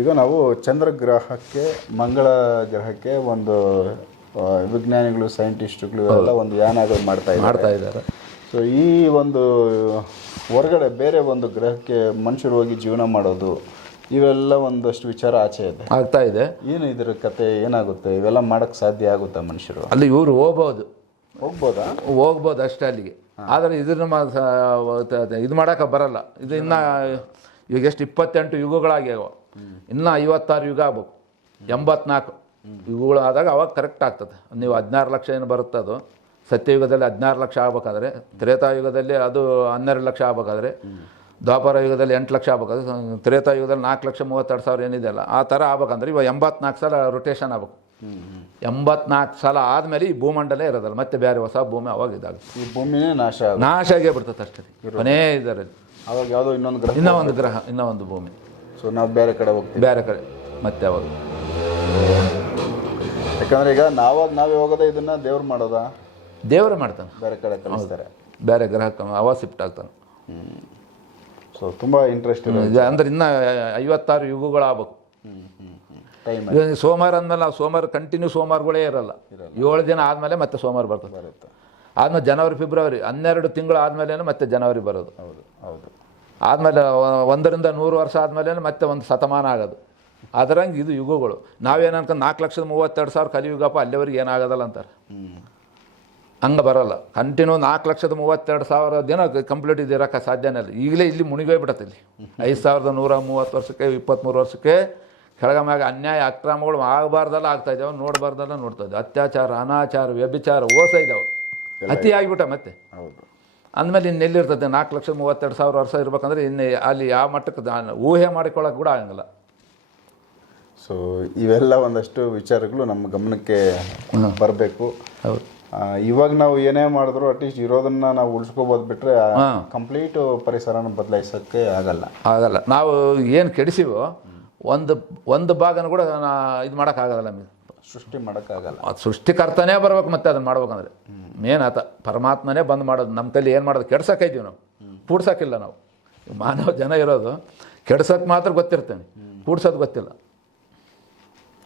ಈಗ ನಾವು ಚಂದ್ರಗ್ರಹಕ್ಕೆ ಮಂಗಳ ಗ್ರಹಕ್ಕೆ ಒಂದು ವಿಜ್ಞಾನಿಗಳು ಸೈಂಟಿಸ್ಟ್ಗಳು ಎಲ್ಲ ಒಂದು ಯಾನ ಮಾಡ್ತಾ ಇದ್ದಾರೆ. ಸೊ ಈ ಒಂದು ಹೊರಗಡೆ ಬೇರೆ ಒಂದು ಗ್ರಹಕ್ಕೆ ಮನುಷ್ಯರು ಹೋಗಿ ಜೀವನ ಮಾಡೋದು ಇವೆಲ್ಲ ಒಂದಷ್ಟು ವಿಚಾರ ಆಚೆ ಇದೆ, ಆಗ್ತಾ ಇದೆ. ಏನು ಇದ್ರ ಕತೆ ಏನಾಗುತ್ತೆ? ಇವೆಲ್ಲ ಮಾಡೋಕ್ಕೆ ಸಾಧ್ಯ ಆಗುತ್ತಾ? ಮನುಷ್ಯರು ಅಲ್ಲಿ ಇವರು ಹೋಗ್ಬೋದು ಅಷ್ಟೇ ಅಲ್ಲಿಗೆ. ಆದರೆ ಇದನ್ನ ಇದು ಮಾಡೋಕೆ ಬರಲ್ಲ. ಇದು ಇನ್ನು ಇವಾಗ ಎಷ್ಟು 28 ಯುಗಗಳಾಗ್ಯಾವ, ಇನ್ನೂ 56 ಯುಗ ಆಗ್ಬೇಕು. 84 ಯುಗಗಳಾದಾಗ ಅವಾಗ ಕರೆಕ್ಟ್ ಆಗ್ತದೆ. ನೀವು 16 ಲಕ್ಷ ಏನು ಬರುತ್ತೆ, ಅದು ಸತ್ಯಯುಗದಲ್ಲಿ 16 ಲಕ್ಷ ಆಗ್ಬೇಕಾದ್ರೆ, ತ್ರೇತಾಯುಗದಲ್ಲಿ ಅದು 12 ಲಕ್ಷ ಆಗ್ಬೇಕಾದ್ರೆ, ದ್ವಾಪರ ಯುಗದಲ್ಲಿ 8 ಲಕ್ಷ ಆಗ್ಬೇಕಾದ್ರೆ, ತ್ರೇತಾಯುಗದಲ್ಲಿ 4,32,000 ಏನಿದೆಯಲ್ಲ ಆ ಥರ ಆಗ್ಬೇಕಂದ್ರೆ ಇವಾಗ 84 ಸಲ ರೊಟೇಷನ್ ಆಗ್ಬೇಕು. 84 ಸಲ ಆದಮೇಲೆ ಈ ಭೂಮಂಡಲ ಇರೋದಲ್ಲ, ಮತ್ತೆ ಬೇರೆ ಹೊಸ ಭೂಮಿ ಅವಾಗ ಇದಾಗುತ್ತೆ. ಈ ಭೂಮಿನೇ ನಾಶ ಆಗೇ ಬಿಡ್ತದೆ ಅಷ್ಟೇ. ಕೊನೇ ಇದರಲ್ಲಿ ಅವಾಗ ಯಾವುದೋ ಇನ್ನೊಂದು ಗ್ರಹ ಇನ್ನೂ ಒಂದು ಭೂಮಿ. ಸೊ ನಾವು ಬೇರೆ ಕಡೆ ಹೋಗ್ತೀವಿ, ಬೇರೆ ಕಡೆ ಮತ್ತೆ ಅವಾಗ. ಯಾಕಂದ್ರೆ ಈಗ ನಾವೇ ಹೋಗೋದೇ ಇದನ್ನ ದೇವ್ರು ಮಾಡೋದಾ? ದೇವರೇ ಮಾಡ್ತಾನೆ, ಬೇರೆ ಕಡೆ ಕಳಿಸ್ತಾರೆ, ಬೇರೆ ಗ್ರಹಕ್ಕೆ ಅವ ಶಿಫ್ಟ್ ಆಗ್ತಾನೆ. ಸೊ ತುಂಬ ಇಂಟ್ರೆಸ್ಟ್ ಅಂದ್ರೆ ಇನ್ನೂ 56 ಯುಗಗಳು ಆಗ್ಬೇಕು. ಸೋಮವಾರ ಅಂದಮೇಲೆ ನಾವು ಸೋಮವಾರ ಕಂಟಿನ್ಯೂ ಸೋಮವಾರಗಳೇ ಇರಲ್ಲ. 7 ದಿನ ಆದಮೇಲೆ ಮತ್ತೆ ಸೋಮವಾರ ಬರ್ತದೆ. ಆದ್ಮೇಲೆ ಜನವರಿ ಫೆಬ್ರವರಿ 12 ತಿಂಗಳು ಆದಮೇಲೆ ಮತ್ತೆ ಜನವರಿ ಬರೋದು. ಹೌದು. ಆದಮೇಲೆ 1ರಿಂದ 100 ವರ್ಷ ಆದಮೇಲೆ ಮತ್ತೆ ಒಂದು ಶತಮಾನ ಆಗೋದು. ಅದರಂಗೆ ಇದು ಯುಗಗಳು. ನಾವೇನು ಅನ್ಕೊಂಡು 4,32,000 ಕಲಿಯುಗಪ್ಪ ಅಲ್ಲಿವರೆಗೆ ಏನಾಗೋದಲ್ಲ ಅಂತಾರೆ. ಹಂಗೆ ಬರೋಲ್ಲ. ಕಂಟಿನ್ಯೂ 4,32,000 ದಿನ ಕಂಪ್ಲೀಟ್ ಇದಿರೋಕ್ಕೆ ಸಾಧ್ಯನೇ ಇಲ್ಲ. ಈಗಲೇ ಇಲ್ಲಿ ಮುಣಿಗೋಗ್ಬಿಡತ್ತೆ. ಇಲ್ಲಿ 5,130 ವರ್ಷಕ್ಕೆ 23 ವರ್ಷಕ್ಕೆ ಕೆಳಗ ಮ್ಯಾಗ ಅನ್ಯಾಯ ಅಕ್ರಮಗಳು ಆಗಬಾರ್ದೆಲ್ಲ ಆಗ್ತಾಯಿದ್ದಾವೆ, ನೋಡಬಾರ್ದೆಲ್ಲ ನೋಡ್ತಾ ಇದ್ದಾವೆ. ಅತ್ಯಾಚಾರ, ಅನಾಚಾರ, ವ್ಯಭಿಚಾರ ಓಸ ಇದ್ದಾವೆ. ಅತಿ ಆಗಿಬಿಟ್ಟ ಮತ್ತೆ. ಹೌದು. ಅಂದಮೇಲೆ ಇನ್ನೆಲ್ಲಿರ್ತದೆ? 4,32,000 ವರ್ಷ ಇರ್ಬೇಕಂದ್ರೆ ಇನ್ನು ಅಲ್ಲಿ ಯಾವ ಮಟ್ಟಕ್ಕೆ ಊಹೆ ಮಾಡಿಕೊಳ್ಳೋಕೆ ಕೂಡ ಆಗಂಗಿಲ್ಲ. ಸೊ ಇವೆಲ್ಲ ಒಂದಷ್ಟು ವಿಚಾರಗಳು ನಮ್ಮ ಗಮನಕ್ಕೆ ಬರಬೇಕು. ಹೌದು. ಇವಾಗ ನಾವು ಏನೇ ಮಾಡಿದ್ರು ಅಟ್ಲೀಸ್ಟ್ ಇರೋದನ್ನ ನಾವು ಉಳಿಸ್ಕೋಬೋದು, ಬಿಟ್ರೆ ಕಂಪ್ಲೀಟ್ ಪರಿಸರನ ಬದಲಾಯಿಸೋಕ್ಕೆ ಆಗಲ್ಲ. ನಾವು ಏನು ಕೆಡಿಸಿವೋ ಒಂದು ಭಾಗನ ಕೂಡ ಇದು ಮಾಡೋಕ್ಕಾಗಲ್ಲ. ನಮಗೆ ಸೃಷ್ಟಿ ಮಾಡೋಕ್ಕಾಗಲ್ಲ. ಅದು ಸೃಷ್ಟಿಕರ್ತನೇ ಬರ್ಬೇಕು ಮತ್ತೆ ಅದನ್ನು ಮಾಡ್ಬೇಕಂದ್ರೆ ಮೇನ್ ಆತ ಪರಮಾತ್ಮನೇ ಬಂದು ಮಾಡೋದು. ನಮ್ಮ ಕೈಲಿ ಏನು ಮಾಡೋದು? ಕೆಡ್ಸೋಕ್ಕಾಯ್ತೀವಿ ನಾವು, ಕೂಡ್ಸೋಕ್ಕಿಲ್ಲ. ನಾವು ಮಾನವ ಜನ ಇರೋದು ಕೆಡ್ಸೋಕ್ಕೆ ಮಾತ್ರ ಗೊತ್ತಿರ್ತೇನೆ, ಕೂಡ್ಸೋದು ಗೊತ್ತಿಲ್ಲ.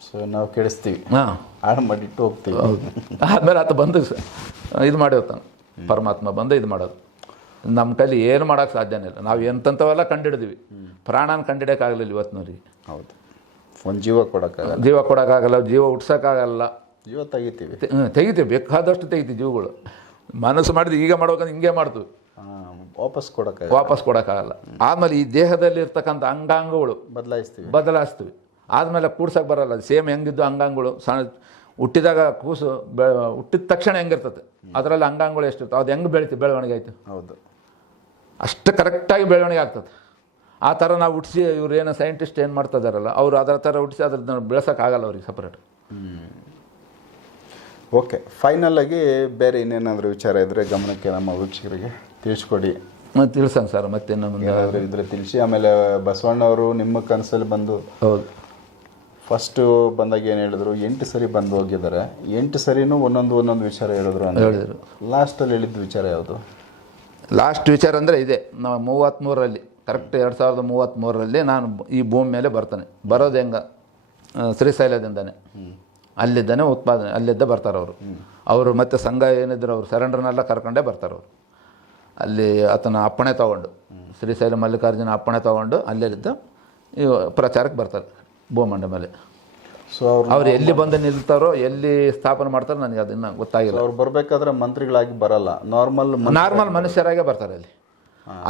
ಸೊ ನಾವು ಕೆಡಿಸ್ತೀವಿ, ಹಾಳು ಮಾಡಿಟ್ಟು ಹೋಗ್ತೀವಿ. ಆದಮೇಲೆ ಆತ ಬಂದು ಇದು ಮಾಡಿ ಹೋಗ್ತಾನೆ. ಪರಮಾತ್ಮ ಬಂದು ಇದು ಮಾಡೋದು. ನಮ್ಮ ಕೈಲಿ ಏನು ಮಾಡೋಕ್ಕೆ ಸಾಧ್ಯನೇ ಇಲ್ಲ. ನಾವು ಎಂಥವೆಲ್ಲ ಕಂಡಿಡಿದ್ವಿ, ಪ್ರಾಣನ ಕಂಡಿಡಿಯೋಕ್ಕಾಗಲಿಲ್ಲ ಇವತ್ತಿನವ್ರಿಗೆ. ಹೌದು. ಒಂದು ಜೀವ ಕೊಡೋಕ್ಕಾಗಲ್ಲ, ಜೀವ ಹುಟ್ಸೋಕ್ಕಾಗಲ್ಲ. ಜೀವ ತೆಗಿತೀವಿ, ಬೇಕಾದಷ್ಟು ತೆಗಿತೀವಿ ಜೀವಗಳು. ಮನಸ್ಸು ಮಾಡಿದ್ರೆ ಈಗ ಮಾಡ್ಬೇಕಂದ್ರೆ ಹಿಂಗೆ ಮಾಡ್ತೀವಿ, ವಾಪಸ್ ಕೊಡೋಕ್ಕಾಗಲ್ಲ. ಆದಮೇಲೆ ಈ ದೇಹದಲ್ಲಿ ಇರ್ತಕ್ಕಂಥ ಅಂಗಾಂಗಗಳು ಬದಲಾಯಿಸ್ತೀವಿ. ಆದಮೇಲೆ ಕೂಡ್ಸೋಕೆ ಬರಲ್ಲ. ಸೇಮ್ ಹೆಂಗಿದ್ದು ಅಂಗಾಂಗಗಳು ಹುಟ್ಟಿದಾಗ ಕೂಸು ಹುಟ್ಟಿದ ತಕ್ಷಣ ಹೆಂಗಿರ್ತದೆ, ಅದರಲ್ಲಿ ಅಂಗಾಂಗಗಳು ಎಷ್ಟಿರ್ತವೆ, ಅದು ಹೆಂಗೆ ಬೆಳವಣಿಗೆ ಆಯ್ತು. ಹೌದು. ಅಷ್ಟು ಕರೆಕ್ಟಾಗಿ ಬೆಳವಣಿಗೆ ಆಗ್ತದೆ. ಆ ಥರ ನಾವು ಹುಟ್ಟಿಸಿ ಇವ್ರು ಏನೋ ಸೈಂಟಿಸ್ಟ್ ಏನು ಮಾಡ್ತಾ ಇದ್ದಾರಲ್ಲ, ಅವರು ಅದರ ಥರ ಹುಟ್ಟಿಸಿ ಅದ್ರದ್ದು ಬೆಳೆಸೋಕ್ಕಾಗಲ್ಲ ಅವ್ರಿಗೆ ಸಪ್ರೇಟ್. ಓಕೆ, ಫೈನಲ್ ಆಗಿ ಬೇರೆ ಇನ್ನೇನಾದರೂ ವಿಚಾರ ಇದ್ದರೆ ಗಮನಕ್ಕೆ ನಮ್ಮ ವೀಕ್ಷಕರಿಗೆ ತಿಳಿಸ್ಕೊಡಿ. ತಿಳಿಸೋಣ ಸರ್, ಮತ್ತೆ ಏನಾದರೂ ಇದ್ರೆ ತಿಳಿಸಿ. ಆಮೇಲೆ ಬಸವಣ್ಣವರು ನಿಮ್ಮ ಕನಸಲ್ಲಿ ಬಂದು, ಹೌದು, ಫಸ್ಟು ಬಂದಾಗ ಏನು ಹೇಳಿದ್ರು, 8 ಸರಿ ಬಂದು ಹೋಗಿದ್ದಾರೆ. 8 ಸರಿನೂ ಒಂದೊಂದು ವಿಚಾರ ಹೇಳಿದ್ರು ಅಂತ ಹೇಳಿದ್ರು. ಲಾಸ್ಟಲ್ಲಿ ಹೇಳಿದ ವಿಚಾರ ಯಾವುದು? ಲಾಸ್ಟ್ ವಿಚಾರ ಅಂದರೆ ಇದೆ. ನಾವು 33ರಲ್ಲಿ ಕರೆಕ್ಟ್ 2033ರಲ್ಲಿ ನಾನು ಈ ಭೂಮಿ ಮೇಲೆ ಬರ್ತಾನೆ. ಬರೋದು ಹೆಂಗೆ? ಶ್ರೀಶೈಲದಿಂದನೇ, ಅಲ್ಲಿದ್ದಾನೆ ಉತ್ಪಾದನೆ, ಅಲ್ಲಿದ್ದ ಬರ್ತಾರೆ ಅವರು ಮತ್ತೆ ಸಂಘ ಏನಿದ್ರು ಅವರು ಸರೆಂಡ್ರನ್ನೆಲ್ಲ ಕರ್ಕೊಂಡೇ ಬರ್ತಾರೆ ಅವರು. ಅಲ್ಲಿ ಆತನ ಅಪ್ಪಣೆ ತೊಗೊಂಡು, ಶ್ರೀಶೈಲ ಮಲ್ಲಿಕಾರ್ಜುನ ಅಪ್ಪಣೆ ತೊಗೊಂಡು ಅಲ್ಲಿದ್ದ ಇವು ಪ್ರಚಾರಕ್ಕೆ ಬರ್ತಾರೆ ಭೂಮಂಡ ಮೇಲೆ. ಸೊ ಅವ್ರು ಎಲ್ಲಿ ಬಂದು ನಿಲ್ತಾರೋ, ಎಲ್ಲಿ ಸ್ಥಾಪನೆ ಮಾಡ್ತಾರೋ ನನಗೆ ಅದನ್ನು ಗೊತ್ತಾಗಿಲ್ಲ. ಅವ್ರು ಬರಬೇಕಾದ್ರೆ ಮಂತ್ರಿಗಳಾಗಿ ಬರಲ್ಲ, ನಾರ್ಮಲ್ ಮನುಷ್ಯರಾಗೇ ಬರ್ತಾರೆ.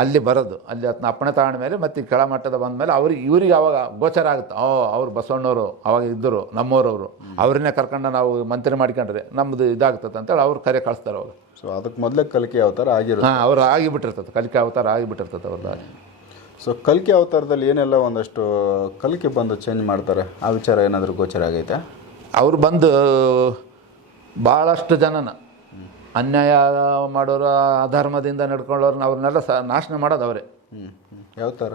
ಅಲ್ಲಿ ಬರೋದು, ಅಲ್ಲಿ ಅದನ್ನ ಅಪ್ಪಣೆ ತಗೊಂಡ ಮೇಲೆ ಮತ್ತೆ ಕೆಳಮಟ್ಟದ ಬಂದ ಮೇಲೆ ಇವ್ರಿಗೆ ಅವಾಗ ಗೋಚರ ಆಗುತ್ತೆ. ಅವ್ರು ಬಸವಣ್ಣವರು ಅವಾಗ ಇದ್ದರು, ನಮ್ಮೂರವರು, ಅವ್ರನ್ನೇ ಕರ್ಕೊಂಡು ನಾವು ಮಂತ್ರಿ ಮಾಡ್ಕೊಂಡ್ರೆ ನಮ್ಮದು ಇದಾಗ್ತದೆ ಅಂತೇಳಿ ಅವ್ರು ಕರೆ ಕಳಿಸ್ತಾರೆ ಅವಾಗ. ಸೊ ಅದಕ್ಕೆ ಮೊದಲೇ ಕಲ್ಕಿ ಅವತಾರ ಆಗಿರುತ್ತೆ. ಅವ್ರು ಆಗಿಬಿಟ್ಟಿರ್ತದೆ, ಕಲ್ಕಿ ಅವತಾರ ಆಗಿಬಿಟ್ಟಿರ್ತದೆ ಅವ್ರದ್ದು. ಸೊ ಕಲ್ಕಿ ಅವತಾರದಲ್ಲಿ ಏನೆಲ್ಲ ಒಂದಷ್ಟು ಕಲ್ಕಿ ಬಂದು ಚೇಂಜ್ ಮಾಡ್ತಾರೆ, ಆ ವಿಚಾರ ಏನಾದರೂ ಗೋಚರ ಆಗೈತೆ? ಅವ್ರು ಬಂದು ಭಾಳಷ್ಟು ಜನನ ಅನ್ಯಾಯ ಮಾಡೋರು, ಅಧರ್ಮದಿಂದ ನಡ್ಕೊಳ್ಳೋರು ಅವ್ರನ್ನೆಲ್ಲ ನಾಶನ ಮಾಡೋದು ಅವರೇ. ಯಾವ ಥರ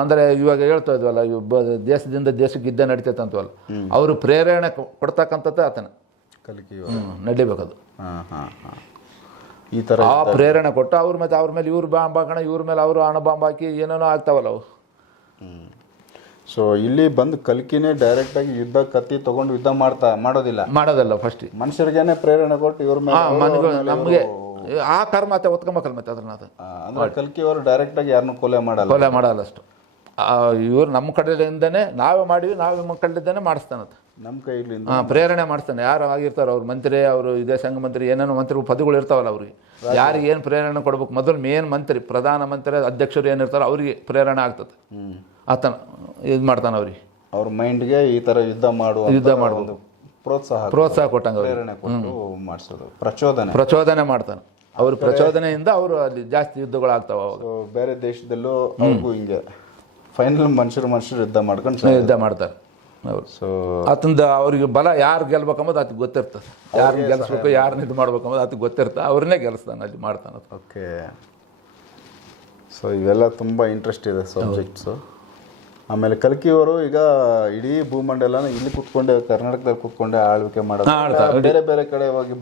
ಅಂದರೆ ಇವಾಗ ಹೇಳ್ತಾ ಇದ್ವಲ್ಲ, ದೇಶದಿಂದ ದೇಶಕ್ಕೆ ಇದ್ದೇ ನಡಿತೈತೆ ಅಂತವಲ್ಲ, ಅವರು ಪ್ರೇರಣೆ ಕೊಡ್ತಕ್ಕಂಥದ್ದು ಆತನ ಕಲ್ಕಿ ನಡಿಬೇಕದು. ಈ ಥರ ಆ ಪ್ರೇರಣೆ ಕೊಟ್ಟು ಅವ್ರ ಮೇಲೆ ಇವ್ರು ಬಾಂಬ್ ಹಾಕೋಣ, ಇವ್ರ ಮೇಲೆ ಅವರು ಅಣು ಬಾಂಬ್ ಹಾಕಿ ಏನೇನೋ ಆಗ್ತಾವಲ್ಲ ಅವು. ಸೊ ಇಲ್ಲಿ ಬಂದು ಕಲ್ಕಿನೇ ಡೈರೆಕ್ಟಾಗಿ ಯುದ್ಧ ಕತ್ತಿ ತೊಗೊಂಡು ಯುದ್ಧ ಮಾಡೋದಿಲ್ಲ ಫಸ್ಟ್ ಮನುಷ್ಯರಿಗೇನೆ ಪ್ರೇರಣೆ ಕೊಟ್ಟು ಇವ್ರ ಮೇಲೆ ನಮಗೆ ಆ ಕರ್ಮ ಮತ್ತೆ ಒತ್ಕೊಂಬೇಕಲ್ಲ ಮತ್ತೆ ಅದನ್ನ ಅದು ಅಂದ್ರೆ ಕಲ್ಕಿ ಅವರು ಡೈರೆಕ್ಟಾಗಿ ಯಾರನ್ನೂ ಕೊಲೆ ಮಾಡಲ್ಲ ಅಷ್ಟು ಇವ್ರು ನಮ್ಮ ಕಡೆಯಿಂದನೇ ನಾವೇ ಮಾಡಿವಿ ನಾವೇ ನಮ್ಮ ಕಡೆಯಿಂದನೇ ಮಾಡಿಸ್ತಾನಂತ ನಮ್ಮ ಕೈಲಿಂದ ಪ್ರೇರಣೆ ಮಾಡಿಸ್ತಾನೆ. ಯಾರು ಆಗಿರ್ತಾರೋ ಅವ್ರು ಮಂತ್ರಿ, ಅವರು ವಿದೇಶಾಂಗ ಮಂತ್ರಿ, ಏನೇನೋ ಮಂತ್ರಿ ಪದಗಳು ಇರ್ತಾವಲ್ಲ ಅವ್ರಿಗೆ ಯಾರಿಗೆ ಏನು ಪ್ರೇರಣೆ ಕೊಡ್ಬೇಕು, ಮೊದಲು ಮೇನ್ ಮಂತ್ರಿ, ಪ್ರಧಾನ ಮಂತ್ರಿ, ಅಧ್ಯಕ್ಷರು ಏನಿರ್ತಾರೋ ಅವ್ರಿಗೆ ಪ್ರೇರಣೆ ಆಗ್ತದೆ. ಆತನ ಇದು ಮಾಡ್ತಾನೆ ಅವ್ರಿಗೆ, ಅವ್ರ ಮೈಂಡ್ಗೆ ಈ ಥರ ಯುದ್ಧ ಮಾಡ್ಬೋದು ಪ್ರೋತ್ಸಾಹ ಕೊಟ್ಟಂಗೆ ಪ್ರೇರಣೆ ಕೊಟ್ಟು ಮಾಡಿಸೋದು, ಪ್ರಚೋದನೆ ಮಾಡ್ತಾನೆ. ಅವ್ರ ಪ್ರಚೋದನೆಯಿಂದ ಅವರು ಅಲ್ಲಿ ಜಾಸ್ತಿ ಯುದ್ಧಗಳಾಗ್ತಾವ. ಬೇರೆ ದೇಶದಲ್ಲೂ ಅವ್ರಿಗೂ ಹಿಂಗೆ ಫೈನಲ್ ಮನುಷ್ಯರು ಯುದ್ಧ ಮಾಡ್ತಾರೆ ಅವರು. ಸೊ ಆತಂದ ಅವ್ರಿಗೆ ಬಲ ಯಾರು ಗೆಲ್ಬೇಕಂಬುದು ಆತಗೆ ಗೊತ್ತಿರ್ತದೆ, ಯಾರನ್ನ ಗೆಲ್ಲಿಸ್ಬೇಕು, ಯಾರನ್ನ ಇದು ಮಾಡ್ಬೇಕಂಬುದು ಆತಗೆ ಗೊತ್ತಿರ್ತದೆ, ಅವ್ರನ್ನೇ ಗೆಲ್ಲಿಸ್ತಾನೆ, ಅಲ್ಲಿ ಮಾಡ್ತಾನೆ. ಓಕೆ. ಸೊ ಇವೆಲ್ಲ ತುಂಬ ಇಂಟ್ರೆಸ್ಟ್ ಇದೆ ಸಬ್ಜೆಕ್ಟ್ಸು. ಆಮೇಲೆ ಕಲ್ಕಿಯವರು ಈಗ ಇಡೀ ಭೂಮಂಡಲನ ಇಲ್ಲಿ ಕೂತ್ಕೊಂಡೆ, ಕರ್ನಾಟಕದಲ್ಲಿ ಕೂತ್ಕೊಂಡೆ ಆಳ್ವಿಕೆ ಮಾಡೋದು. ಬೇರೆ ಬೇರೆ ಕಡೆ ಹೋಗಿ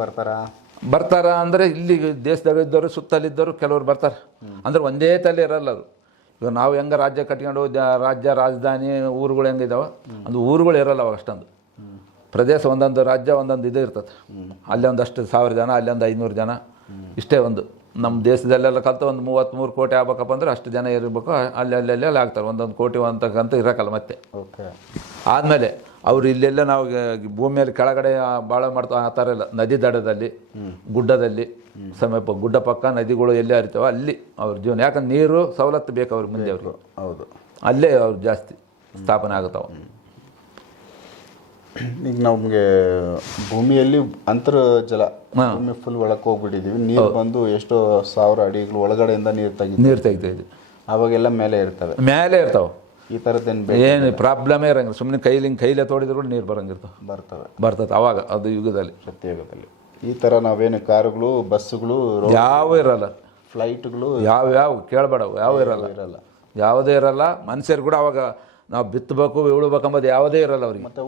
ಬರ್ತಾರ ಅಂದರೆ ಇಲ್ಲಿ ದೇಶದಾಗ ಇದ್ದವರು, ಸುತ್ತಲಿದ್ದವರು ಕೆಲವರು ಬರ್ತಾರೆ. ಅಂದ್ರೆ ಒಂದೇ ತಲೆ ಇರಲ್ಲ ಅದು. ಇವಾಗ ನಾವು ಹೆಂಗೆ ರಾಜ್ಯ ಕಟ್ಕೊಂಡು ರಾಜ್ಯ ರಾಜಧಾನಿ ಊರುಗಳು ಹೆಂಗಿದಾವೆ, ಅದು ಊರುಗಳು ಇರಲ್ಲ ಅವಾಗ ಅಷ್ಟೊಂದು. ಪ್ರದೇಶ ಒಂದೊಂದು ರಾಜ್ಯ ಒಂದೊಂದು ಇದು ಇರ್ತದೆ. ಅಲ್ಲಿ ಒಂದಷ್ಟು 1000 ಜನ, ಅಲ್ಲಿ ಒಂದು 500 ಜನ, ಇಷ್ಟೇ. ಒಂದು ನಮ್ಮ ದೇಶದಲ್ಲೆಲ್ಲ ಕಲ್ತು ಒಂದು 33 ಕೋಟಿ ಆಗ್ಬೇಕಪ್ಪ ಅಂದ್ರೆ ಅಷ್ಟು ಜನ ಇರಬೇಕು. ಅಲ್ಲಿ ಆಗ್ತಾರೆ. ಒಂದೊಂದು ಕೋಟಿ ಅಂತಕ್ಕಂತ ಇರೋಕ್ಕಲ್ಲ ಮತ್ತೆ. ಓಕೆ. ಆದಮೇಲೆ ಅವರು ಇಲ್ಲೆಲ್ಲ ನಾವು ಭೂಮಿಯಲ್ಲಿ ಕೆಳಗಡೆ ಭಾಳ ಮಾಡ್ತಾ ಆ ಥರ ಇಲ್ಲ. ನದಿ ದಡದಲ್ಲಿ, ಗುಡ್ಡದಲ್ಲಿ, ಸಮೀಪ ಗುಡ್ಡ ಪಕ್ಕ ನದಿಗಳು ಎಲ್ಲಿ ಹರಿತಾವೆ ಅಲ್ಲಿ ಅವ್ರ ಜೀವನ. ಯಾಕಂದ್ರೆ ನೀರು ಸವಲತ್ತು ಬೇಕು ಅವ್ರಿಗೆ ಮುಂದೆ. ಅವ್ರಿಗೆ ಹೌದು, ಅಲ್ಲೇ ಅವ್ರು ಜಾಸ್ತಿ ಸ್ಥಾಪನೆ ಆಗುತ್ತಾವೆ. ಈಗ ನಮಗೆ ಭೂಮಿಯಲ್ಲಿ ಅಂತರ್ಜಲ, ಭೂಮಿ ಫುಲ್ ಒಳಕ್ಕೆ ಹೋಗ್ಬಿಟ್ಟಿದ್ದೀವಿ. ನೀರು ಬಂದು ಎಷ್ಟೋ 1000 ಅಡಿಗಳು ಒಳಗಡೆಯಿಂದ ನೀರು ತೆಗಿತಾ ಇದೆ. ಅವಾಗೆಲ್ಲ ಮೇಲೆ ಇರ್ತಾವೆ. ಈ ಥರದ್ದೇನು ಏನು ಪ್ರಾಬ್ಲಮೇ ಇರಂಗಿಲ್ಲ. ಸುಮ್ಮನೆ ಕೈಲೇ ತೋಡಿದ್ರು ಕೂಡ ನೀರು ಬರ್ತದೆ ಅವಾಗ. ಅದು ಯುಗದಲ್ಲಿ, ಸತ್ಯಯುಗದಲ್ಲಿ ಈ ಥರ ನಾವೇನು ಕಾರುಗಳು, ಬಸ್ಸುಗಳು ಯಾವ ಇರಲ್ಲ, ಫ್ಲೈಟ್ಗಳು ಯಾವ ಕೇಳಬೇಡವು, ಯಾವ ಇರಲ್ಲ, ಯಾವುದೇ ಇರಲ್ಲ. ಮನುಷ್ಯರು ಕೂಡ ಅವಾಗ ನಾವು ಬಿತ್ತಬೇಕು, ಉಳ್ಬೇಕಂಬುದು ಯಾವುದೇ ಇರಲ್ಲ ಅವ್ರಿಗೆ. ಮತ್ತು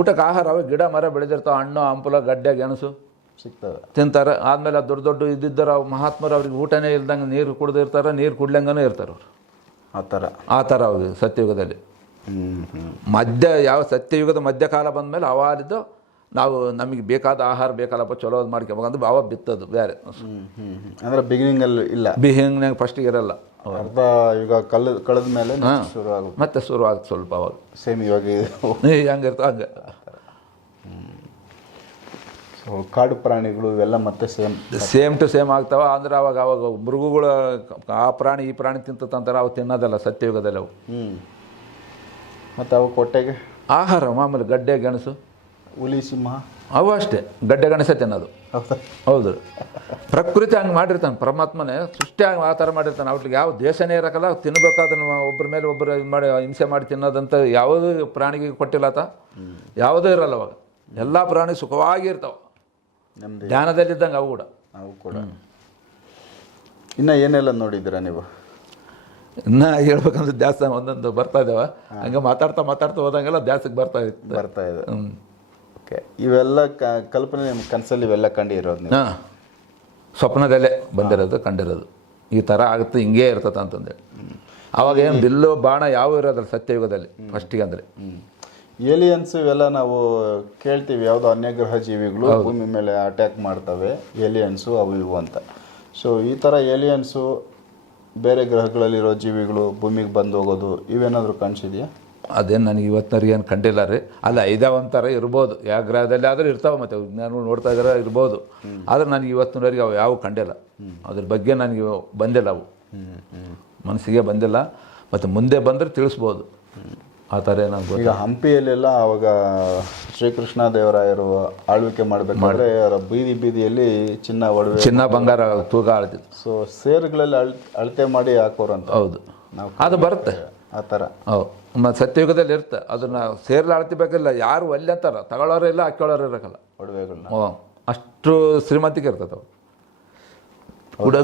ಊಟಕ್ಕೆ ಆಹಾರ ಅವಾಗ ಗಿಡ ಮರ ಬೆಳೆದಿರ್ತಾವೆ. ಹಣ್ಣು ಹಂಪಲ ಗಡ್ಡೆ ಗೆಣಸು ಸಿಗ್ತವೆ, ತಿಂತಾರೆ. ಆದಮೇಲೆ ದೊಡ್ಡ ಇದ್ದಿದ್ದರು ಮಹಾತ್ಮರು ಅವ್ರಿಗೆ ಊಟನೇ ಇಲ್ದಂಗೆ ನೀರು ಕುಡ್ದಿರ್ತಾರೆ, ನೀರು ಕುಡ್ಲಂಗನೂ ಇರ್ತಾರೆ ಅವರು. ಆ ಥರ ಅವ್ರಿಗೆ ಸತ್ಯಯುಗದಲ್ಲಿ. ಸತ್ಯಯುಗದ ಮಧ್ಯಕಾಲ ಬಂದಮೇಲೆ ಅವಾಗಿದ್ದು ನಾವು ನಮಗೆ ಬೇಕಾದ ಆಹಾರ ಬೇಕಲ್ಲಪ್ಪ, ಚಲೋದು ಮಾಡ್ಕೊಬೇಕಂದ್ರೆ ಅವಾಗ ಬಿತ್ತದು ಬೇರೆ. ಅಂದರೆ ಬಿಗಿನಿಂಗಲ್ಲಿ ಇಲ್ಲ, ಬಿಗಿನಿಂಗ್ನಾಗ ಫಸ್ಟಿಗೆ ಇರಲ್ಲ. ಅರ್ಧ ಯುಗ ಕಳೆದ ಮೇಲೆ ಮತ್ತೆ ಶುರು ಆಗುತ್ತೆ ಸ್ವಲ್ಪ. ಅವಾಗ ಸೇಮ್ ಇವಾಗ ಹೆಂಗಿರ್ತೋ ಹಂಗೆ. ಸೊ ಕಾಡು ಪ್ರಾಣಿಗಳು ಇವೆಲ್ಲ ಮತ್ತೆ ಸೇಮ್ ಟು ಸೇಮ್ ಆಗ್ತಾವೆ. ಅಂದರೆ ಅವಾಗ ಮೃಗಗಳು ಆ ಪ್ರಾಣಿ ಈ ಪ್ರಾಣಿ ತಿಂತಂತಾರೆ, ಅವು ತಿನ್ನೋದಲ್ಲ ಸತ್ಯಯುಗದಲ್ಲಿ. ಅವು ಮತ್ತು ಅವು ಕೊಟ್ಟೆಗೆ ಆಹಾರ ಮಾಮೂಲಿ ಗಡ್ಡೆ ಗೆಣಸು, ಹುಲಿ, ಸಿಂಹ ಅವು ಅಷ್ಟೇ. ಗಡ್ಡೆ ಗೆಣಸೆ ತಿನ್ನೋದು. ಹೌದು, ಪ್ರಕೃತಿ ಹಂಗೆ ಮಾಡಿರ್ತಾನೆ. ಪರಮಾತ್ಮನೇ ಸೃಷ್ಟಿ ಹಂಗೆ ಆ ಥರ ಮಾಡಿರ್ತಾನೆ. ಅವ್ರಿಗೆ ಯಾವ ದೇಶನೇ ಇರೋಕ್ಕಲ್ಲ, ತಿನ್ನಬೇಕಾದನ್ನು ಒಬ್ಬರ ಮೇಲೆ ಒಬ್ಬರು ಇದು ಮಾಡಿ ಹಿಂಸೆ ಮಾಡಿ ತಿನ್ನೋದಂತ ಯಾವುದೂ ಪ್ರಾಣಿಗೆ ಕೊಟ್ಟಿಲ್ಲ ಆತ. ಯಾವುದೂ ಇರಲ್ಲ ಅವಾಗ. ಎಲ್ಲ ಪ್ರಾಣಿ ಸುಖವಾಗಿ ಇರ್ತಾವೆ, ಧ್ಯಾನದಲ್ಲಿದ್ದಂಗೆ ಅವು ಕೂಡ. ಇನ್ನು ಏನೆಲ್ಲ ನೋಡಿದ್ದೀರಾ ನೀವು? ಇನ್ನು ಹೇಳ್ಬೇಕಂದ್ರೆ ದ್ಯಾಸ ಒಂದೊಂದು ಬರ್ತಾ ಇದ್ದಾವೆ. ಹಂಗೆ ಮಾತಾಡ್ತಾ ಹೋದಂಗೆಲ್ಲ ದ್ಯಾಸಕ್ಕೆ ಬರ್ತಾ ಇದೆ. ಓಕೆ. ಇವೆಲ್ಲ ಕಲ್ಪನೆ ನಿಮ್ಮ ಕನಸಲ್ಲಿ ಇವೆಲ್ಲ ಕಂಡಿರೋದು? ಸ್ವಪ್ನದಲ್ಲೇ ಬಂದಿರೋದು, ಕಂಡಿರೋದು. ಈ ಥರ ಆಗುತ್ತೆ, ಹಿಂಗೇ ಇರ್ತದೆ ಅಂತಂದೇಳಿ. ಅವಾಗ ಏನು ಬಿಲ್ಲು ಬಾಣ ಯಾವ ಇರೋದಲ್ಲ ಸತ್ಯಯುಗದಲ್ಲಿ ಫಸ್ಟಿಗೆ. ಅಂದರೆ ಏಲಿಯನ್ಸ್ ಇವೆಲ್ಲ ನಾವು ಕೇಳ್ತೀವಿ, ಯಾವುದೋ ಅನ್ಯಗ್ರಹ ಜೀವಿಗಳು ಭೂಮಿ ಮೇಲೆ ಅಟ್ಯಾಕ್ ಮಾಡ್ತವೆ, ಏಲಿಯನ್ಸು ಅವು ಇವು ಅಂತ. ಸೊ ಈ ಥರ ಏಲಿಯನ್ಸು, ಬೇರೆ ಗ್ರಹಗಳಲ್ಲಿರೋ ಜೀವಿಗಳು ಭೂಮಿಗೆ ಬಂದು ಹೋಗೋದು, ಇವೇನಾದರೂ ಕಾಣಿಸಿದೆಯಾ? ಅದೇನು ನನಗೆ ಇವತ್ತಿನವ್ರಿಗೆ ಏನು ಕಂಡಿಲ್ಲ ರೀ. ಅಲ್ಲ, ಇದಾವಂತಾರೆ ಇರ್ಬೋದು, ಯಾವ ಗ್ರಹದಲ್ಲಿ ಆದರೂ ಇರ್ತಾವೆ. ಮತ್ತು ವಿಜ್ಞಾನಿಗಳು ನೋಡ್ತಾ ಇದ್ದಾರೆ, ಇರ್ಬೋದು. ಆದರೆ ನನಗೆ ಇವತ್ತಿನವರೆಗೆ ಅವು ಯಾವ ಕಂಡಿಲ್ಲ. ಅದ್ರ ಬಗ್ಗೆ ನನಗೆ ಬಂದಿಲ್ಲ, ಅವು ಮನಸ್ಸಿಗೆ ಬಂದಿಲ್ಲ. ಮತ್ತು ಮುಂದೆ ಬಂದರೆ ತಿಳಿಸ್ಬೋದು. ಆ ಥರ ಏನಾಗ ಈಗ ಹಂಪಿಯಲ್ಲೆಲ್ಲ ಅವಾಗ ಶ್ರೀಕೃಷ್ಣ ದೇವರಾಯರು ಆಳ್ವಿಕೆ ಮಾಡಬೇಕಾದ್ರೆ ಬೀದಿಯಲ್ಲಿ ಚಿನ್ನ ಬಂಗಾರ ತೂಗ ಆಳ್ತಿತ್ತು. ಸೊ ಸೇರುಗಳಲ್ಲಿ ಅಳತೆ ಮಾಡಿ ಹಾಕೋರಂತ. ಹೌದು, ಅದು ಬರುತ್ತೆ ಆ ಥರ. ಹೌದು, ಮತ್ತು ಸತ್ಯಯುಗದಲ್ಲಿ ಇರುತ್ತೆ. ಅದನ್ನು ಸೇರ್ಲು ಅಳ್ತಿಬೇಕಿಲ್ಲ. ಯಾರು ಒಲ್ಲೆ ಅಂತಾರ, ತಗೊಳ್ಳೋರು ಇಲ್ಲ, ಹಾಕೊಳ್ಳೋರು ಇರೋಕ್ಕಲ್ಲ ಒಡವೆಗಳನ್ನ. ಅಷ್ಟು ಶ್ರೀಮಂತಿಕೆ ಇರ್ತದೆ ಅವು.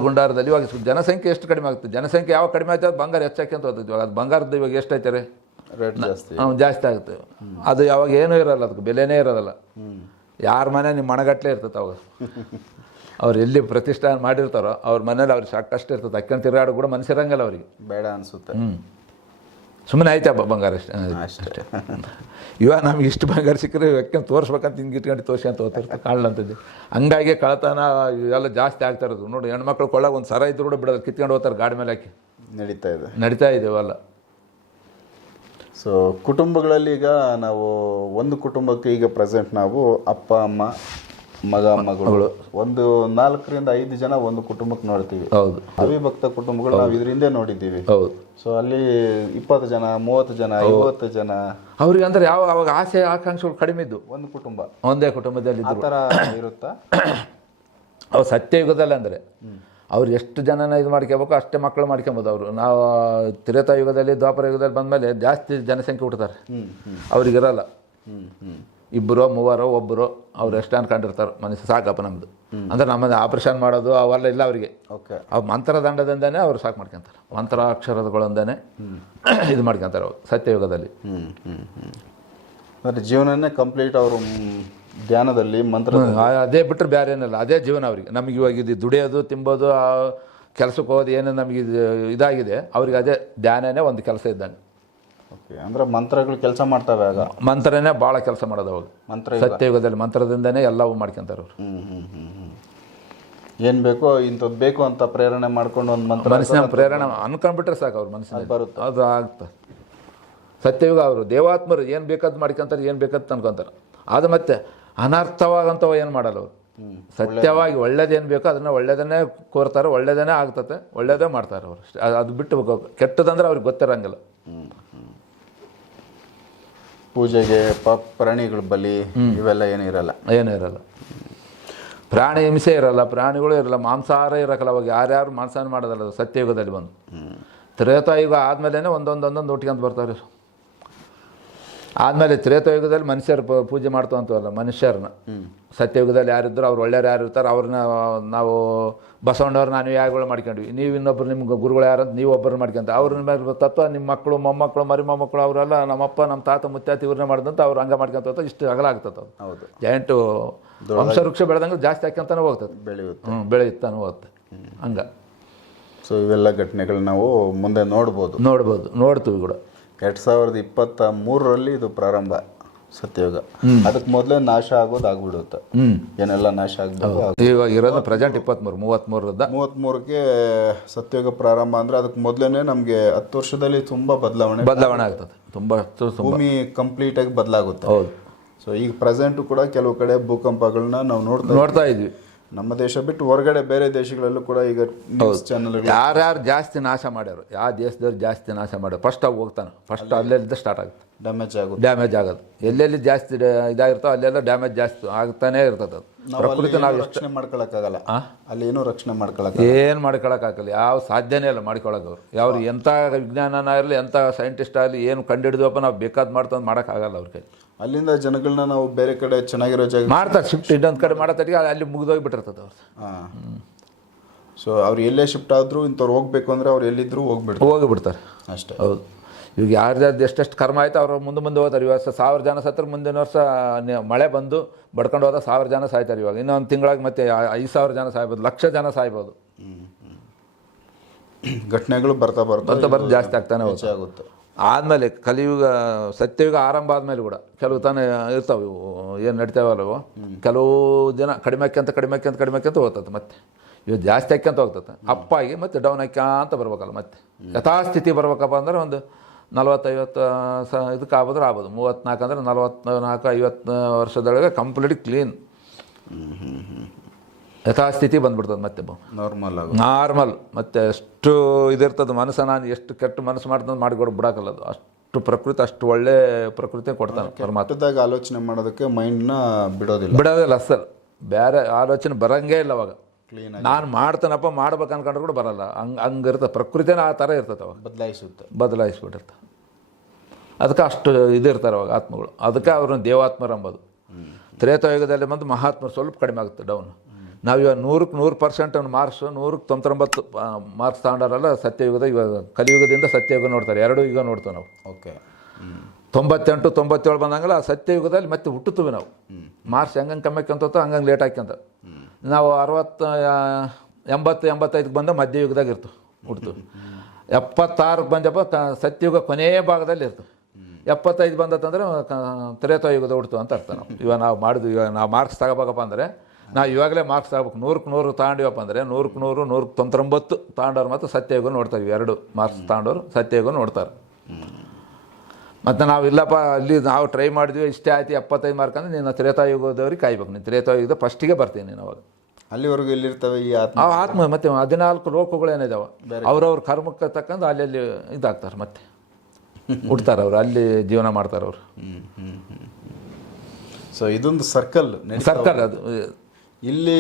ಗುಂಡಾರದಲ್ಲಿ ಇವಾಗ ಜನಸಂಖ್ಯೆ ಎಷ್ಟು ಕಡಿಮೆ ಆಗುತ್ತೆ. ಜನಸಂಖ್ಯೆ ಯಾವಾಗ ಕಡಿಮೆ ಆಯ್ತು, ಅದು ಬಂಗಾರ ಹೆಚ್ಚಾಕ್ಯಂತ ಹೋಗ್ತದೆ. ಇವಾಗ ಅದು ಬಂಗಾರದ ಇವಾಗ ಎಷ್ಟೈತೆ ರೇಟ್ ಜಾಸ್ತಿ ಆಗುತ್ತೆ. ಅದು ಯಾವಾಗ ಏನೂ ಇರೋಲ್ಲ, ಅದಕ್ಕೆ ಬೆಲೆನೇ ಇರೋದಲ್ಲ. ಯಾರ ಮನೆ ನಿಮ್ಮ ಮಣಗಟ್ಟಲೆ ಇರ್ತದೆ ಅವಾಗ. ಅವ್ರು ಎಲ್ಲಿ ಪ್ರತಿಷ್ಠಾನ ಮಾಡಿರ್ತಾರೋ ಅವ್ರ ಮನೇಲಿ ಅವ್ರಿಗೆ ಸಾಕಷ್ಟು ಇರ್ತದೆ. ಅಕ್ಕಂತ ತಿರುಗಾಡು ಕೂಡ ಮನುಷ್ಯರಂಗಲ್ಲ ಅವ್ರಿಗೆ, ಬೇಡ ಅನಿಸುತ್ತೆ. ಸುಮ್ಮನೆ ಆಯ್ತಪ್ಪ ಬಂಗಾರ ಅಷ್ಟೇ ಅಷ್ಟೇ. ಇವಾಗ ನಮ್ಗೆ ಇಷ್ಟು ಬಂಗಾರ ಸಿಕ್ಕರೆ ಯಾಕೆ ತೋರಿಸ್ಬೇಕಂತ ಹಿಂಗೆ ಇಟ್ಕೊಂಡು ತೋರಿಸ್ಕೊಂತ ಹೋಗ್ತಿರ್ತಾರೆ ಕಾಣಲಂತದ್ದು. ಹಂಗಾಗಿ ಕಳತನ ಇವೆಲ್ಲ ಜಾಸ್ತಿ ಆಗ್ತಾ ಇರೋದು. ನೋಡಿ ಹೆಣ್ಮಕ್ಳು ಕೊಳ್ಳಾಗ ಒಂದು ಸರ ಇದ್ರು ಕೂಡ ಬಿಡೋದು, ಕಿತ್ಕೊಂಡು ಹೋಗ್ತಾರೆ ಗಾಡಿ ಮೇಲೆ ಹಾಕಿ. ನಡೀತಾ ಇದೇವಲ್ಲ. ಸೊ ಕುಟುಂಬಗಳಲ್ಲಿ ಈಗ ನಾವು ಒಂದು ಕುಟುಂಬಕ್ಕೆ ಈಗ ಪ್ರೆಸೆಂಟ್ ನಾವು ಅಪ್ಪ ಅಮ್ಮ ಮಗ ಮಗಳು ಒಂದು 4 ರಿಂದ 5 ಜನ ಒಂದು ಕುಟುಂಬಕ್ಕೆ ನೋಡ್ತೀವಿ. ಹೌದು. ಅವಿಭಕ್ತ ಕುಟುಂಬಗಳು ನಾವು ಇದ್ರ ಹಿಂದೆ ನೋಡಿದ್ದೀವಿ. ಹೌದು. ಸೊ ಅಲ್ಲಿ 20 ಜನ 30 ಜನ 50 ಜನ ಅವ್ರಿಗೆ ಅಂದ್ರೆ ಯಾವ ಅವಾಗ ಆಸೆ ಆಕಾಂಕ್ಷೆಗಳು ಕಡಿಮೆ ಇದ್ದು ಒಂದು ಕುಟುಂಬ ಒಂದೇ ಕುಟುಂಬದಲ್ಲಿ ಆ ಥರ ಇರುತ್ತಾ? ಅವ್ರು ಸತ್ಯಯುಗದಲ್ಲಿ ಅಂದರೆ ಅವ್ರು ಎಷ್ಟು ಜನನ ಇದು ಮಾಡ್ಕೋಬೇಕು ಅಷ್ಟೇ ಮಕ್ಕಳು ಮಾಡ್ಕೊಬೋದು. ಅವರು ನಾವು ತ್ರೇತಾಯುಗದಲ್ಲಿ ದ್ವಾಪರ ಯುಗದಲ್ಲಿ ಬಂದಮೇಲೆ ಜಾಸ್ತಿ ಜನಸಂಖ್ಯೆ ಹುಡ್ತಾರೆ. ಅವ್ರಿಗಿರಲ್ಲ. 2 3 ಒಬ್ಬರು ಅವ್ರು ಎಷ್ಟು ಅನ್ಕೊಂಡಿರ್ತಾರೆ ಮನುಷ್ಯ ಸಾಕಪ್ಪ ನಮ್ಮದು ಅಂದ್ರೆ ನಮ್ಮದು ಆಪ್ರೇಷನ್ ಮಾಡೋದು ಅವೆಲ್ಲ ಇಲ್ಲ ಅವರಿಗೆ. ಅವ್ರು ಮಂತ್ರದಂಡದಿಂದನೇ ಅವ್ರು ಸಾಕು ಮಾಡ್ಕೊತಾರೆ. ಮಂತ್ರಾಕ್ಷರಗಳಿಂದನೇ ಇದು ಮಾಡ್ಕೊತಾರೆ ಅವರು ಸತ್ಯಯುಗದಲ್ಲಿ. ಅಂದರೆ ಜೀವನನೇ ಕಂಪ್ಲೀಟ್ ಅವರು ಧ್ಯಾನದಲ್ಲಿ ಮಂತ್ರ ಅದೇ ಬಿಟ್ಟರೆ ಬೇರೆ ಏನಿಲ್ಲ. ಅದೇ ಜೀವನ ಅವರಿಗೆ. ನಮಗೆ ಇವಾಗ ಇದು ದುಡಿಯೋದು ತಿಂಬೋದು ಕೆಲಸಕ್ಕೆ ಹೋಗೋದು ಏನು ನಮಗೆ ಇದಾಗಿದೆ, ಅವ್ರಿಗೆ ಅದೇ ಧ್ಯಾನನೇ ಒಂದು ಕೆಲಸ ಇದ್ದಂಗೆ. ಓಕೆ. ಅಂದರೆ ಮಂತ್ರಗಳು ಕೆಲಸ ಮಾಡ್ತವೆ ಆಗ. ಮಂತ್ರನೇ ಭಾಳ ಕೆಲಸ ಮಾಡೋದು ಅವಾಗ ಸತ್ಯಯುಗದಲ್ಲಿ. ಮಂತ್ರದಿಂದನೇ ಎಲ್ಲವೂ ಮಾಡ್ಕೊಂತಾರೆ ಅವರು. ಏನು ಬೇಕೋ ಇಂಥದ್ದು ಬೇಕು ಅಂತ ಪ್ರೇರಣೆ ಮಾಡ್ಕೊಂಡು ಒಂದು ಮಂತ್ರ ಮನಸ್ಸಿನ ಪ್ರೇರಣೆ ಅನ್ಕೊಂಡ್ಬಿಟ್ರೆ ಸಾಕು ಅವ್ರ ಮನಸ್ಸಿನಲ್ಲಿ ಬರುತ್ತೆ. ಅದು ಆಗ್ತದೆ. ಸತ್ಯಯುಗ ಅವರು ದೇವಾತ್ಮರು ಏನು ಬೇಕಾದ್ ಮಾಡ್ಕೊಂತಾರೆ, ಏನು ಬೇಕಾದ್ ಅನ್ಕೊಂತಾರೆ. ಅದು ಮತ್ತೆ ಅನರ್ಥವಾಗಂಥವು ಏನು ಮಾಡಲ್ಲ ಅವರು. ಸತ್ಯವಾಗಿ ಒಳ್ಳೇದೇನು ಬೇಕೋ ಅದನ್ನು ಒಳ್ಳೇದನ್ನೇ ಕೋರ್ತಾರೆ, ಒಳ್ಳೇದನ್ನೇ ಆಗ್ತತೆ, ಒಳ್ಳೇದೇ ಮಾಡ್ತಾರೆ ಅವರು. ಅದು ಬಿಟ್ಟು ಕೆಟ್ಟದಂದ್ರೆ ಅವ್ರಿಗೆ ಗೊತ್ತಿರಂಗಿಲ್ಲ. ಪೂಜೆಗೆ ಪ್ರಾಣಿಗಳ ಬಲಿ ಇವೆಲ್ಲ ಏನಿರಲ್ಲ. ಪ್ರಾಣಿ ಹಿಂಸೆ ಇರಲ್ಲ, ಪ್ರಾಣಿಗಳು ಇರಲ್ಲ, ಮಾಂಸಾಹಾರ ಇರಕ್ಕಲ್ಲ. ಅವಾಗ ಯಾರ್ಯಾರು ಮಾಂಸಾಹಾರ ಮಾಡೋದಲ್ಲ ಸತ್ಯಯುಗದಲ್ಲಿ ಬಂದು. ತ್ರೇತಾಯುಗ ಆದಮೇಲೆ ಒಂದೊಂದೊಂದೊಂದು ಒಟ್ಟಿಗೆ ಬರ್ತಾರೆ. ಆದಮೇಲೆ ತ್ರೇತಾಯುಗದಲ್ಲಿ ಮನುಷ್ಯರು ಪೂಜೆ ಮಾಡ್ತವಂತವಲ್ಲ ಮನುಷ್ಯರನ್ನ. ಸತ್ಯಯುಗದಲ್ಲಿ ಯಾರಿದ್ರು ಅವ್ರು ಒಳ್ಳೆಯವ್ರು ಯಾರು ಇರ್ತಾರೆ ಅವ್ರನ್ನ ನಾವು ಬಸವಣ್ಣವ್ರು ನಾನು ಯಾಗಳು ಮಾಡ್ಕೊಂಡ್ವಿ. ನೀವು ಇನ್ನೊಬ್ರು ನಿಮ್ಗೆ ಗುರುಗಳು ಯಾರಂತ ನೀವು ಒಬ್ಬರನ್ನ ಮಾಡ್ಕೊಂತ ಅವ್ರ ಮೇಲೆ ತತ್ವ ನಿಮ್ಮ ಮಕ್ಕಳು ಮೊಮ್ಮಕ್ಕಳು ಮರಿ ಮೊಮ್ಮಕ್ಕಳು ಅವರೆಲ್ಲ ನಮ್ಮಪ್ಪ ನಮ್ಮ ತಾತ ಮುತ್ತಾತ ಇವ್ರನ್ನೇ ಮಾಡ್ದಂತ ಅವ್ರು ಹಂಗೆ ಮಾಡ್ಕೊಂತ ಇಷ್ಟು ಅಗಲ ಆಗ್ತದೆ. ಹೌದು. ಜಾಯಿಂಟು ವಂಶವೃಕ್ಷ ಬೆಳೆದಂಗೆ ಜಾಸ್ತಿ ಹಾಕ್ಯಂತಾನೆ ಹೋಗ್ತದೆ, ಬೆಳೆಯುತ್ತಾನೆ ಹೋಗುತ್ತೆ ಹಂಗೆ. ಸೊ ಇವೆಲ್ಲ ಘಟನೆಗಳು ನಾವು ಮುಂದೆ ನೋಡ್ತೀವಿ ಕೂಡ. 2023ರಲ್ಲಿ ಇದು ಪ್ರಾರಂಭ ಸತ್ಯಯುಗ. ಅದಕ್ಕೆ ಮೊದಲೇ ನಾಶ ಆಗೋದು ಆಗ್ಬಿಡುತ್ತೆ. ಏನೆಲ್ಲ ನಾಶ ಆಗ್ಬೇಕು. ಇವಾಗ ಇರೋದು ಪ್ರೆಸೆಂಟ್ 33ಕ್ಕೆ ಸತ್ಯಯುಗ ಪ್ರಾರಂಭ ಅಂದ್ರೆ ಅದಕ್ಕೆ ಮೊದಲೇ ನಮಗೆ 10 ವರ್ಷದಲ್ಲಿ ತುಂಬಾ ಬದಲಾವಣೆ ಆಗ್ತದೆ. ತುಂಬಾ ಭೂಮಿ ಕಂಪ್ಲೀಟ್ ಆಗಿ ಬದಲಾಗುತ್ತೆ. ಹೌದು. ಸೊ ಈಗ ಪ್ರೆಸೆಂಟ್ ಕೂಡ ಕೆಲವು ಕಡೆ ಭೂಕಂಪಗಳನ್ನ ನಾವು ನೋಡ್ತಾ ಇದ್ವಿ. ನಮ್ಮ ದೇಶ ಬಿಟ್ಟು ಹೊರಗಡೆ ಬೇರೆ ದೇಶಗಳಲ್ಲೂ ಕೂಡ ಈಗ ನ್ಯೂಸ್ ಚಾನಲ್ ಯಾರ್ಯಾರು ಜಾಸ್ತಿ ನಾಶ ಮಾಡ್ಯಾರು, ಯಾವ ದೇಶದವ್ರು ಜಾಸ್ತಿ ನಾಶ ಮಾಡ್ಯಾರ ಫಸ್ಟ್ ಅವು ಹೋಗ್ತಾನೆ. ಫಸ್ಟ್ ಅಲ್ಲೆಲ್ಲಿಂದ ಸ್ಟಾರ್ಟ್ ಆಗುತ್ತೆ ಡ್ಯಾಮೇಜ್ ಆಗೋದು. ಎಲ್ಲೆಲ್ಲಿ ಜಾಸ್ತಿ ಇದಾಗಿರ್ತೋ ಅಲ್ಲೆಲ್ಲ ಡ್ಯಾಮೇಜ್ ಜಾಸ್ತಿ ಆಗ್ತಾನೆ ಇರ್ತದೆ. ಅದು ಪ್ರಕೃತಿ ನಾವು ರಕ್ಷಣೆ ಮಾಡ್ಕೊಳಕ್ಕಾಗಲ್ಲ. ಅಲ್ಲಿ ಏನೂ ರಕ್ಷಣೆ ಏನು ಮಾಡ್ಕೊಳಕ್ಕಾಗಲ್ಲ. ಯಾವ ಸಾಧ್ಯನೇ ಇಲ್ಲ ಮಾಡ್ಕೊಳಕ್ಕೆ. ಅವ್ರು ಯಾವ ಎಂಥ ವಿಜ್ಞಾನನ ಇರಲಿ, ಎಂಥ ಸೈಂಟಿಸ್ಟ್ ಆಗಲಿ, ಏನು ಕಂಡುಹಿಡಿದವಪ್ಪ ನಾವು ಬೇಕಾದ್ ಮಾಡ್ತಂದು ಮಾಡೋಕ್ಕಾಗಲ್ಲ ಅವ್ರ ಕೈ. ಅಲ್ಲಿಂದ ಜನಗಳನ್ನ ನಾವು ಬೇರೆ ಕಡೆ ಚೆನ್ನಾಗಿರೋ ಜಾಗ ಮಾಡ್ತಾರೆ, ಶಿಫ್ಟ್ ಇನ್ನೊಂದು ಕಡೆ ಮಾಡತ್ತಟ್ಟಿಗೆ ಅಲ್ಲಿ ಮುಗಿದೋಗಿಬಿಟ್ಟಿರ್ತದೆ ಅವ್ರು. ಸೊ ಅವ್ರು ಎಲ್ಲೇ ಶಿಫ್ಟ್ ಆದರೂ ಇಂಥವ್ರು ಹೋಗ್ಬೇಕು ಅಂದರೆ ಅವ್ರು ಎಲ್ಲಿದ್ರು ಹೋಗಿಬಿಡ್ತಾರೆ ಅಷ್ಟೇ. ಹೌದು. ಈಗ ಯಾರ್ದು ಎಷ್ಟೆಷ್ಟು ಕರ್ಮ ಆಯ್ತು ಅವ್ರು ಮುಂದೆ ಹೋಗ್ತಾರೆ. ಇವಾಗ 1000 ಜನ ಸತ್ರ ಮುಂದಿನ ವರ್ಷ ಮಳೆ ಬಂದು ಬಡ್ಕೊಂಡು ಹೋದ 1000 ಜನ ಸಾಯ್ತಾರೆ. ಇವಾಗ ಇನ್ನೊಂದು ತಿಂಗಳಾಗಿ ಮತ್ತೆ 5000 ಜನ ಸಾಯ್ಬೋದು, 1,00,000 ಜನ ಸಾಯ್ಬೋದು. ಘಟನೆಗಳು ಬರ್ತಾ ಜಾಸ್ತಿ ಆಗ್ತಾನೆ ಆಗುತ್ತೆ. ಆದಮೇಲೆ ಕಲಿಯುಗ ಸತ್ಯಯುಗ ಆರಂಭ ಆದಮೇಲೆ ಕೂಡ ಕೆಲವು ತಾನೇ ಇರ್ತಾವೆ ಇವು ಏನು ನಡಿತಾವಲ್ಲವು. ಕೆಲವು ದಿನ ಕಡಿಮೆ ಆಕ್ಯಂತ ಹೋಗ್ತದೆ. ಮತ್ತೆ ಇವು ಜಾಸ್ತಿ ಆಕ್ಯಂತ ಹೋಗ್ತದೆ. ಅಪ್ಪಾಗಿ ಮತ್ತೆ ಡೌನ್ ಆಕ್ಯಾಂತ ಬರ್ಬೇಕಲ್ಲ. ಮತ್ತೆ ಯಥಾಸ್ಥಿತಿ ಬರ್ಬೇಕಪ್ಪ ಅಂದ್ರೆ ಒಂದು 40-50 ಇದಕ್ಕೆ ಆಗ್ಬೋದು. 34 ಅಂದರೆ 44-50 ವರ್ಷದೊಳಗೆ ಕಂಪ್ಲೀಟ್ ಕ್ಲೀನ್ ಯಥಾಸ್ಥಿತಿ ಬಂದ್ಬಿಡ್ತದೆ. ಮತ್ತೆ ನಾರ್ಮಲ್ ಮತ್ತೆ ಎಷ್ಟು ಇದಿರ್ತದೆ. ಮನಸ್ಸು ನಾನು ಎಷ್ಟು ಕೆಟ್ಟ ಮನಸ್ಸು ಮಾಡ್ತಂದು ಮಾಡಿಕೊಡು ಬಿಡೋಕ್ಕಲ್ಲ. ಅದು ಅಷ್ಟು ಪ್ರಕೃತಿ, ಅಷ್ಟು ಒಳ್ಳೆ ಪ್ರಕೃತಿ ಕೊಡ್ತಾನೆ ಪರಮಾತ್ಮ. ಆಲೋಚನೆ ಮಾಡೋದಕ್ಕೆ ಮೈಂಡ್ನ ಬಿಡೋದಿಲ್ಲ ಅಸಲ್. ಬೇರೆ ಆಲೋಚನೆ ಬರಂಗೇ ಇಲ್ಲ ಅವಾಗ. ನಾನು ಮಾಡ್ತೇನಪ್ಪ ಮಾಡ್ಬೇಕು ಅನ್ಕೊಂಡ್ರೆ ಕೂಡ ಬರಲ್ಲ. ಹಂಗಿರ್ತದೆ ಪ್ರಕೃತಿನೇ ಆ ಥರ ಇರ್ತದೆ. ಅವಾಗ ಬದಲಾಯಿಸ್ಬಿಟ್ಟಿರ್ತದೆ. ಅದಕ್ಕೆ ಅಷ್ಟು ಇದಿರ್ತಾರೆ ಅವಾಗ ಆತ್ಮಗಳು. ಅದಕ್ಕೆ ಅವ್ರನ್ನ ದೇವಾತ್ಮರು ಅಂಬೋದು. ತ್ರೇತಾಯುಗದಲ್ಲಿ ಬಂದು ಮಹಾತ್ಮರು ಸ್ವಲ್ಪ ಕಡಿಮೆ ಆಗುತ್ತೆ ಡೌನ್. ನಾವು ಇವಾಗ 100% ಮಾರ್ಕ್ಸ್ 199 ಮಾರ್ಕ್ಸ್ ತಗೊಂಡಾರಲ್ಲ ಸತ್ಯಯುಗದ. ಇವಾಗ ಕಲಿಯುಗದಿಂದ ಸತ್ಯಯುಗ ನೋಡ್ತಾರೆ. 2 ಯುಗ ನೋಡ್ತೇವೆ ನಾವು. ಓಕೆ. 98, 97 ಬಂದಂಗಲ್ಲ ಆ ಸತ್ಯಯುಗದಲ್ಲಿ ಮತ್ತೆ ಹುಟ್ಟುತ್ತೀವಿ ನಾವು. ಮಾರ್ಕ್ಸ್ ಹೆಂಗೆ ಕಮ್ಮಿ ಆಕ್ಯಂತ ಹಂಗಂಗೆ ಲೇಟ್ ಆಕ್ಯಂತ. ನಾವು 60, 80, 85 ಬಂದ ಮಧ್ಯಯುಗದಾಗ ಇರ್ತೀವಿ ಹುಡ್ತೀವಿ. 76ಕ್ಕೆ ಬಂದಪ್ಪ ಸತ್ಯಯುಗ ಕೊನೆಯ ಭಾಗದಲ್ಲಿ ಇರ್ತದೆ. 75 ಬಂದತ್ತಂದ್ರೆ ತ್ರೇತಾಯುಗದ ಹುಡ್ತು ಅಂತ ಅರ್ಥ. ನಾವು ಇವಾಗ ನಾವು ಮಾಡಿದ್ವಿ, ಇವಾಗ ನಾವು ಮಾರ್ಕ್ಸ್ ತಗೋಬೇಕಪ್ಪ ಅಂದರೆ ನಾವು ಇವಾಗಲೇ ಮಾರ್ಕ್ಸ್ ತಗೋಬೇಕು. 100ಕ್ಕೆ 100 ತಗೊಂಡಿವಪ್ಪ ಅಂದರೆ 100ಕ್ಕೆ 100 199 ತಗೊಂಡವ್ರು ಮತ್ತು ಸತ್ಯಯುಗ ನೋಡ್ತಾರೆ. ಇವೆರಡು ಮಾರ್ಕ್ಸ್ ತಗೊಂಡವ್ರು ಸತ್ಯಯುಗ ನೋಡ್ತಾರೆ. ಮತ್ತು ನಾವು ಇಲ್ಲಪ್ಪ ಅಲ್ಲಿ ನಾವು ಟ್ರೈ ಮಾಡಿದ್ವಿ ಇಷ್ಟೇ ಆಯ್ತು 75 ಮಾರ್ಕ್ ಅಂದರೆ ನೀನು ತ್ರೇತಾಯುಗದವ್ರಿಗೆ ಕಾಯ್ಬೇಕು. ನೀನು ತ್ರೇತಾಯುಗದ ಫಸ್ಟಿಗೆ ಬರ್ತೀನಿ ನೀನು ಅವಾಗ. ಅಲ್ಲಿವರೆಗೂ ಎಲ್ಲಿರ್ತವೆ ಈ ಆತ್ಮ? ಆ ಆತ್ಮ ಮತ್ತು 14 ಲೋಕಗಳೇನಿದಾವೆ ಅವ್ರವ್ರ ಕರ್ಮಕ್ಕೆ ತಕ್ಕಂದು ಅಲ್ಲಿ ಇದಾಗ್ತಾರೆ, ಮತ್ತೆ ಹುಡ್ತಾರೆ ಅವರು, ಅಲ್ಲಿ ಜೀವನ ಮಾಡ್ತಾರೆ ಅವರು. ಸೊ ಇದೊಂದು ಸರ್ಕಲ್ ಅದು ಇಲ್ಲಿ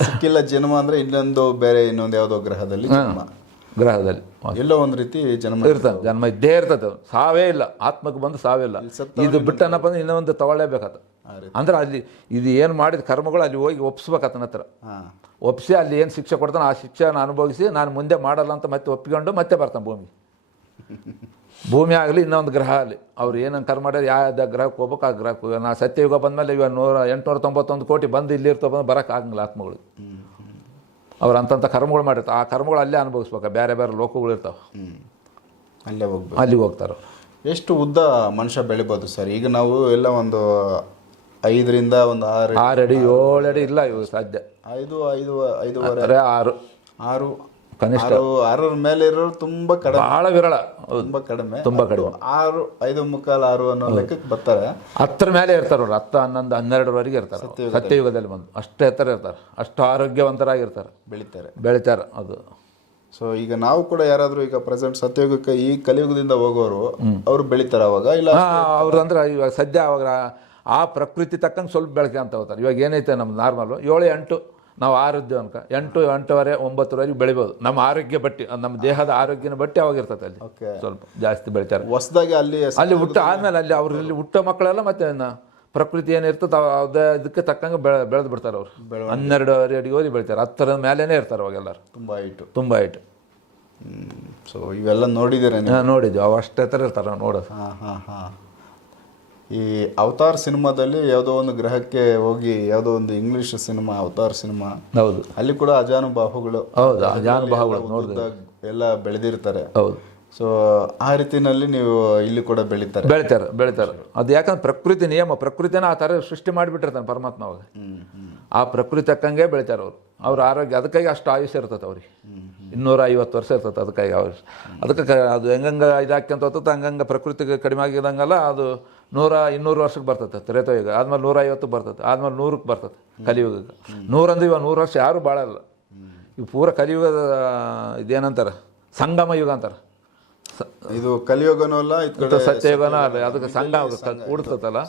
ಸಿಕ್ಕಿಲ್ಲ ಜನ್ಮ ಅಂದರೆ ಇನ್ನೊಂದು ಬೇರೆ ಇನ್ನೊಂದು ಯಾವುದೋ ಗ್ರಹದಲ್ಲಿ ಗ್ರಹದಲ್ಲಿ ಎಲ್ಲೋ ಒಂದು ರೀತಿ ಜನ್ಮ ಇರ್ತದೆ. ಜನ್ಮ ಇದ್ದೇ ಇರ್ತದೆ, ಸಾವೇ ಇಲ್ಲ. ಆತ್ಮಕ್ಕೆ ಬಂದು ಸಾವೇ ಇಲ್ಲ. ಇದು ಬಿಟ್ಟನಪ್ಪ ಅಂದ್ರೆ ಇನ್ನೊಂದು ತಗೊಳ್ಳೇಬೇಕತ್ತ. ಅಂದ್ರೆ ಅಲ್ಲಿ ಇದು ಏನು ಮಾಡಿದ ಕರ್ಮಗಳು ಅಲ್ಲಿ ಹೋಗಿ ಒಪ್ಸ್ಬೇಕತ್ತನ ಹತ್ರ. ಒಪ್ಪಿಸಿ ಅಲ್ಲಿ ಏನು ಶಿಕ್ಷೆ ಕೊಡ್ತಾನೆ ಆ ಶಿಕ್ಷೆನ ಅನುಭವಿಸಿ ನಾನು ಮುಂದೆ ಮಾಡಲ್ಲ ಅಂತ ಮತ್ತೆ ಒಪ್ಪಿಕೊಂಡು ಮತ್ತೆ ಬರ್ತಾನೆ ಭೂಮಿ ಆಗಲಿ ಇನ್ನೊಂದು ಗ್ರಹ ಆಗಲಿ. ಅವ್ರು ಏನನ್ನು ಕರ್ಮ ಮಾಡ್ಯಾರ, ಯಾವ ಗ್ರಹಕ್ಕೆ ಹೋಗ್ಬೇಕು ಆ ಗ್ರಹಕ್ಕೆ. ನಾ ಸತ್ಯಯುಗ ಬಂದಮೇಲೆ ಇವಾಗ 891 ಕೋಟಿ ಬಂದು ಇಲ್ಲಿ ಇರ್ತವೆ ಬರೋಕೆ ಆಗಂಗಿಲ್ಲ ಆತ್ಮಗಳು. ಅವ್ರು ಅಂತಂಥ ಕರ್ಮಗಳು ಮಾಡಿರ್ತಾರೆ, ಆ ಕರ್ಮಗಳು ಅಲ್ಲೇ ಅನುಭವಿಸ್ಬೇಕು. ಬೇರೆ ಬೇರೆ ಲೋಕಗಳು ಇರ್ತಾವೆ, ಅಲ್ಲಿಗೆ ಹೋಗ್ತಾರೆ. ಎಷ್ಟು ಉದ್ದ ಮನುಷ್ಯ ಬೆಳಿಬೋದು ಸರ್? ಈಗ ನಾವು ಎಲ್ಲ ಒಂದು 5 ರಿಂದ ಒಂದು 6 ಅಡಿ 7 ಅಡಿ ಇಲ್ಲ ಇವು ಸಾಧ್ಯ. 5 6 ಕನಿಷ್ಠ 6 ಮೇಲೆ ಇರೋರು ತುಂಬಾ ಕಡಿಮೆ, ಬಹಳ ವಿರಳ, ತುಂಬಾ ಕಡಿಮೆ. 6 5 ಮುಕ್ಕಾಲು 6 ಅನ್ನೋ ಲೆಕ್ಕಕ್ಕೆ ಬರ್ತಾರೆ. 10 ಮೇಲೆ ಇರ್ತಾರೆ ಅವ್ರು, 10 11 12ವರೆಗೆ ಇರ್ತಾರೆ ಸತ್ಯಯುಗದಲ್ಲಿ ಬಂದು. ಅಷ್ಟೇ ಎತ್ತರ ಇರ್ತಾರೆ, ಅಷ್ಟು ಆರೋಗ್ಯವಂತರಾಗಿರ್ತಾರೆ, ಬೆಳಿತಾರೆ ಅದು. ಸೊ ಈಗ ನಾವು ಕೂಡ ಯಾರಾದರೂ ಈಗ ಪ್ರೆಸೆಂಟ್ ಸತ್ಯಯುಗಕ್ಕೆ ಈ ಕಲಿಯುಗದಿಂದ ಹೋಗೋರು ಅವ್ರು ಬೆಳಿತಾರೆ ಅವಾಗ? ಇಲ್ಲ ಅವ್ರು ಅಂದ್ರೆ ಇವಾಗ ಸದ್ಯ ಅವಾಗ ಆ ಪ್ರಕೃತಿ ತಕ್ಕಂಗೆ ಸ್ವಲ್ಪ ಬೆಳಕೆ ಅಂತ ಹೋಗ್ತಾರೆ. ಇವಾಗ ಏನೈತೆ ನಮ್ದು ನಾರ್ಮಲು 7 8 ನಾವು 6 ಇದ್ದೇವೆ ಅನ್ಕ 8 8ವರೆ 9ವರೆಗೆ ಬೆಳಿಬೋದು. ನಮ್ಮ ಆರೋಗ್ಯ ಬಟ್ಟಿ, ನಮ್ಮ ದೇಹದ ಆರೋಗ್ಯನ ಬಟ್ಟಿ ಅವಾಗ ಇರ್ತದೆ. ಅಲ್ಲಿ ಸ್ವಲ್ಪ ಜಾಸ್ತಿ ಬೆಳಿತಾರೆ. ಹೊಸದಾಗಿ ಅಲ್ಲಿ ಹುಟ್ಟ ಆದ್ಮೇಲೆ ಅಲ್ಲಿ ಅವ್ರಲ್ಲಿ ಹುಟ್ಟ ಮಕ್ಕಳೆಲ್ಲ ಮತ್ತೆ ಪ್ರಕೃತಿ ಏನಿರ್ತದೆ ಅದೇ ಇದಕ್ಕೆ ತಕ್ಕಂಗೆ ಬೆಳೆದು ಬಿಡ್ತಾರೆ ಅವರು. 12 ಅಡಿ ಓದಿ ಬೆಳಿತಾರೆ. 10ರ ಮೇಲೇನೆ ಇರ್ತಾರೆ ಅವಾಗೆಲ್ಲರು, ತುಂಬ ಹೈಟ್. ಸೊ ಇವೆಲ್ಲ ನೋಡಿದ್ದೀರಾ? ನೋಡಿದ್ವಿ, ಅವು ಅಷ್ಟೇ ಥರ ಇರ್ತಾರೆ ನಾವು ನೋಡೋದು. ಈ ಅವತಾರ್ ಸಿನಿಮಾದಲ್ಲಿ ಯಾವುದೋ ಒಂದು ಗ್ರಹಕ್ಕೆ ಹೋಗಿ, ಯಾವುದೋ ಒಂದು ಇಂಗ್ಲಿಷ್ ಸಿನಿಮಾ ಅವತಾರ್ ಸಿನಿಮಾ, ಹೌದು, ಅಲ್ಲಿ ಕೂಡ ಅಜಾನುಬಾಹುಗಳು, ಹೌದು, ಅಜಾನುಬಾಹುಗಳು ನೋಡಿದ್ರೆ ಎಲ್ಲ ಬೆಳೆದಿರ್ತಾರೆ. ಹೌದು. ಸೊ ಆ ರೀತಿನಲ್ಲಿ ನೀವು ಇಲ್ಲಿ ಕೂಡ ಬೆಳಿತಾರೆ. ಅದು ಯಾಕಂದ್ರೆ ಪ್ರಕೃತಿ ನಿಯಮ, ಪ್ರಕೃತಿನ ಆ ಥರ ಸೃಷ್ಟಿ ಮಾಡಿಬಿಟ್ಟಿರ್ತಾನೆ ಪರಮಾತ್ಮ ಅವಾಗ. ಆ ಪ್ರಕೃತಿ ತಕ್ಕಂಗೆ ಬೆಳಿತಾರೆ ಅವರು. ಅವ್ರ ಆರೋಗ್ಯ ಅದಕ್ಕಾಗಿ ಅಷ್ಟು ಆಯುಷ್ಯ ಇರ್ತದೆ ಅವ್ರಿಗೆ, 250 ವರ್ಷ ಇರ್ತದೆ. ಅದಕ್ಕಾಗಿ ಆಯುಷ್ಯ, ಅದಕ್ಕೆ ಅದು ಹೆಂಗಂಗೆ ಇದಾಕ್ಯಂತ ಹೋಗ್ತದೆ ಹಂಗಂಗೆ ಪ್ರಕೃತಿಗೆ ಕಡಿಮೆ ಆಗಿದಂಗೆಲ್ಲ ಅದು 100-200 ವರ್ಷಕ್ಕೆ ಬರ್ತದೆ ತ್ರೇತಾಯುಗ. ಆದ್ಮೇಲೆ 150 ಬರ್ತದೆ, ಆದ್ಮೇಲೆ 100ಕ್ಕೆ ಬರ್ತದೆ ಕಲಿಯುಗಕ್ಕೆ. 100 ಅಂದ್ರೆ ಇವಾಗ 100 ವರ್ಷ ಯಾರು ಬಾಳಲ್ಲ. ಇವು ಪೂರ ಕಲಿಯುಗದ ಇದೇನಂತಾರೆ ಸಂಗಮ ಯುಗ ಅಂತಾರೆ. ಇದು ಕಲಿಯುಗನೂ ಅಲ್ಲ, ಸತ್ಯಯುಗನೂ ಅಲ್ಲ, ಅದಕ್ಕೆ ಸಂಗಮ ಕೂಡ್ತದಲ್ಲ,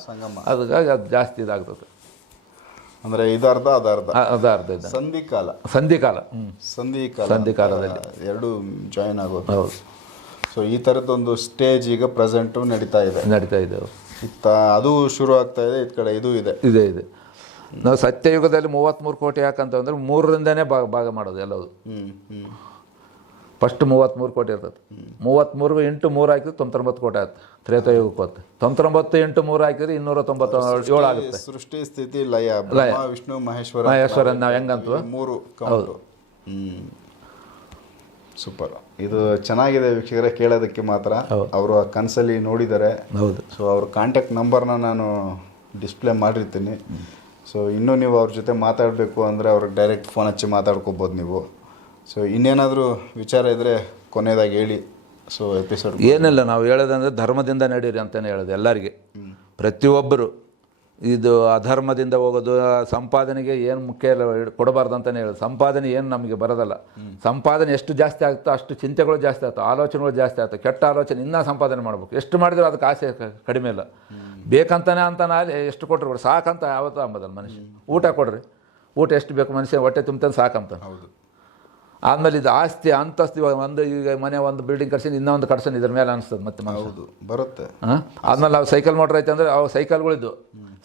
ಅದಕ್ಕಾಗಿ ಅದು ಜಾಸ್ತಿ ಇದಾಗ್ತದೆ. ಅಂದ್ರೆ ಇದರ್ಧ ಅದಾರ್ಧ ಸಂಧಿಕಾಲದಲ್ಲಿ ಎರಡು ಜಾಯಿನ್ ಆಗೋದು. ಹೌದು. ಸೊ ಈ ಥರದ್ದೊಂದು ಸ್ಟೇಜ್ ಈಗ ಪ್ರೆಸೆಂಟು ನಡೀತಾ ಇದೆ. ಇತ್ತ ಅದು ಶುರು ಆಗ್ತಾ ಇದೆ, ಇತ್ತ ಕಡೆ ಇದು ಇದೆ. ನಾವು ಸತ್ಯಯುಗದಲ್ಲಿ 33 ಕೋಟಿ ಯಾಕಂತಂದ್ರೆ 3ರಿಂದನೇ ಭಾಗ ಮಾಡೋದು ಎಲ್ಲದು. ಫಸ್ಟ್ 33 ಕೋಟಿ ಇರ್ತದೆ. 33 ಇಂಟು 3 ಹಾಕಿದ್ರೆ 99 ಕೋಟಿ ಆಗುತ್ತೆ. ತ್ರೇತಾಯುಗಕ್ಕೆ ಹೋಗುತ್ತೆ. 99 ಇಂಟು 3 ಹಾಕಿದ್ರೆ 297 ಆಗುತ್ತೆ. ಸೃಷ್ಟಿ ಸ್ಥಿತಿ ಲಯ, ಬ್ರಹ್ಮ ವಿಷ್ಣು ಮಹೇಶ್ವರ ನಾವು ಹೆಂಗಂತ 3 ಕೌಂಟು. ಸೂಪರ್. ಇದು ಚೆನ್ನಾಗಿದೆ ವೀಕ್ಷಕರೇ, ಕೇಳೋದಕ್ಕೆ ಮಾತ್ರ. ಅವರು ಆ ಕನಸಲ್ಲಿ ನೋಡಿದ್ದಾರೆ. ಹೌದು. ಸೊ ಅವ್ರ ಕಾಂಟ್ಯಾಕ್ಟ್ ನಂಬರ್ನ ನಾನು ಡಿಸ್ಪ್ಲೇ ಮಾಡಿರ್ತೀನಿ. ಸೊ ಇನ್ನೂ ನೀವು ಅವ್ರ ಜೊತೆ ಮಾತಾಡಬೇಕು ಅಂದರೆ ಅವ್ರಿಗೆ ಡೈರೆಕ್ಟ್ ಫೋನ್ ಹಚ್ಚಿ ಮಾತಾಡ್ಕೋಬೋದು ನೀವು. ಸೊ ಇನ್ನೇನಾದರೂ ವಿಚಾರ ಇದ್ದರೆ ಕೊನೆಯದಾಗಿ ಹೇಳಿ. ಸೊ ಎಪಿಸೋಡ್ ಏನಿಲ್ಲ, ನಾವು ಹೇಳೋದಂದರೆ ಧರ್ಮದಿಂದ ನಡೀರಿ ಅಂತಲೇ ಹೇಳೋದು ಎಲ್ಲರಿಗೆ. ಪ್ರತಿಯೊಬ್ಬರು ಇದು ಅಧರ್ಮದಿಂದ ಹೋಗೋದು, ಸಂಪಾದನೆಗೆ ಏನು ಮುಖ್ಯ ಇಲ್ಲ, ಕೊಡಬಾರ್ದು ಅಂತಲೇ ಹೇಳೋದು. ಸಂಪಾದನೆ ಏನು ನಮಗೆ ಬರೋದಲ್ಲ. ಸಂಪಾದನೆ ಎಷ್ಟು ಜಾಸ್ತಿ ಆಗುತ್ತೋ ಅಷ್ಟು ಚಿಂತೆಗಳು ಜಾಸ್ತಿ ಆಗ್ತವೆ, ಆಲೋಚನೆಗಳು ಜಾಸ್ತಿ ಆಗ್ತವೆ. ಕೆಟ್ಟ ಆಲೋಚನೆ ಇನ್ನೂ ಸಂಪಾದನೆ ಮಾಡ್ಬೇಕು. ಎಷ್ಟು ಮಾಡಿದ್ರು ಅದಕ್ಕೆ ಆಸೆ ಕಡಿಮೆ ಇಲ್ಲ. ಬೇಕಂತಾನೆ ಅಂತ ಎಷ್ಟು ಕೊಟ್ಟರು ಕೂಡ ಸಾಕಂತ ಯಾವತ್ತೂ ಅಂಬೋದಲ್ಲ ಮನುಷ್ಯ. ಊಟ ಕೊಡ್ರಿ, ಊಟ ಎಷ್ಟು ಬೇಕು ಮನುಷ್ಯ ಹೊಟ್ಟೆ ತುಂಬ್ತಾನೆ ಸಾಕಂತ. ಹೌದು. ಆದಮೇಲೆ ಇದು ಆಸ್ತಿ ಅಂತಸ್ತು, ಇವಾಗ ಈಗ ಮನೆ ಒಂದು ಬಿಲ್ಡಿಂಗ್ ಕಟ್ಸಿ ಇನ್ನೊಂದು ಕಟ್ಸೋಣ ಇದ್ರ ಮೇಲೆ ಅನಿಸ್ತದೆ ಮತ್ತೆ. ಹೌದು, ಬರುತ್ತೆ. ಆದ್ಮೇಲೆ ನಾವು ಸೈಕಲ್ ಮೋಟ್ರ್ ಐತೆ ಅಂದರೆ ಅವು ಸೈಕಲ್ಗಳಿದ್ದು,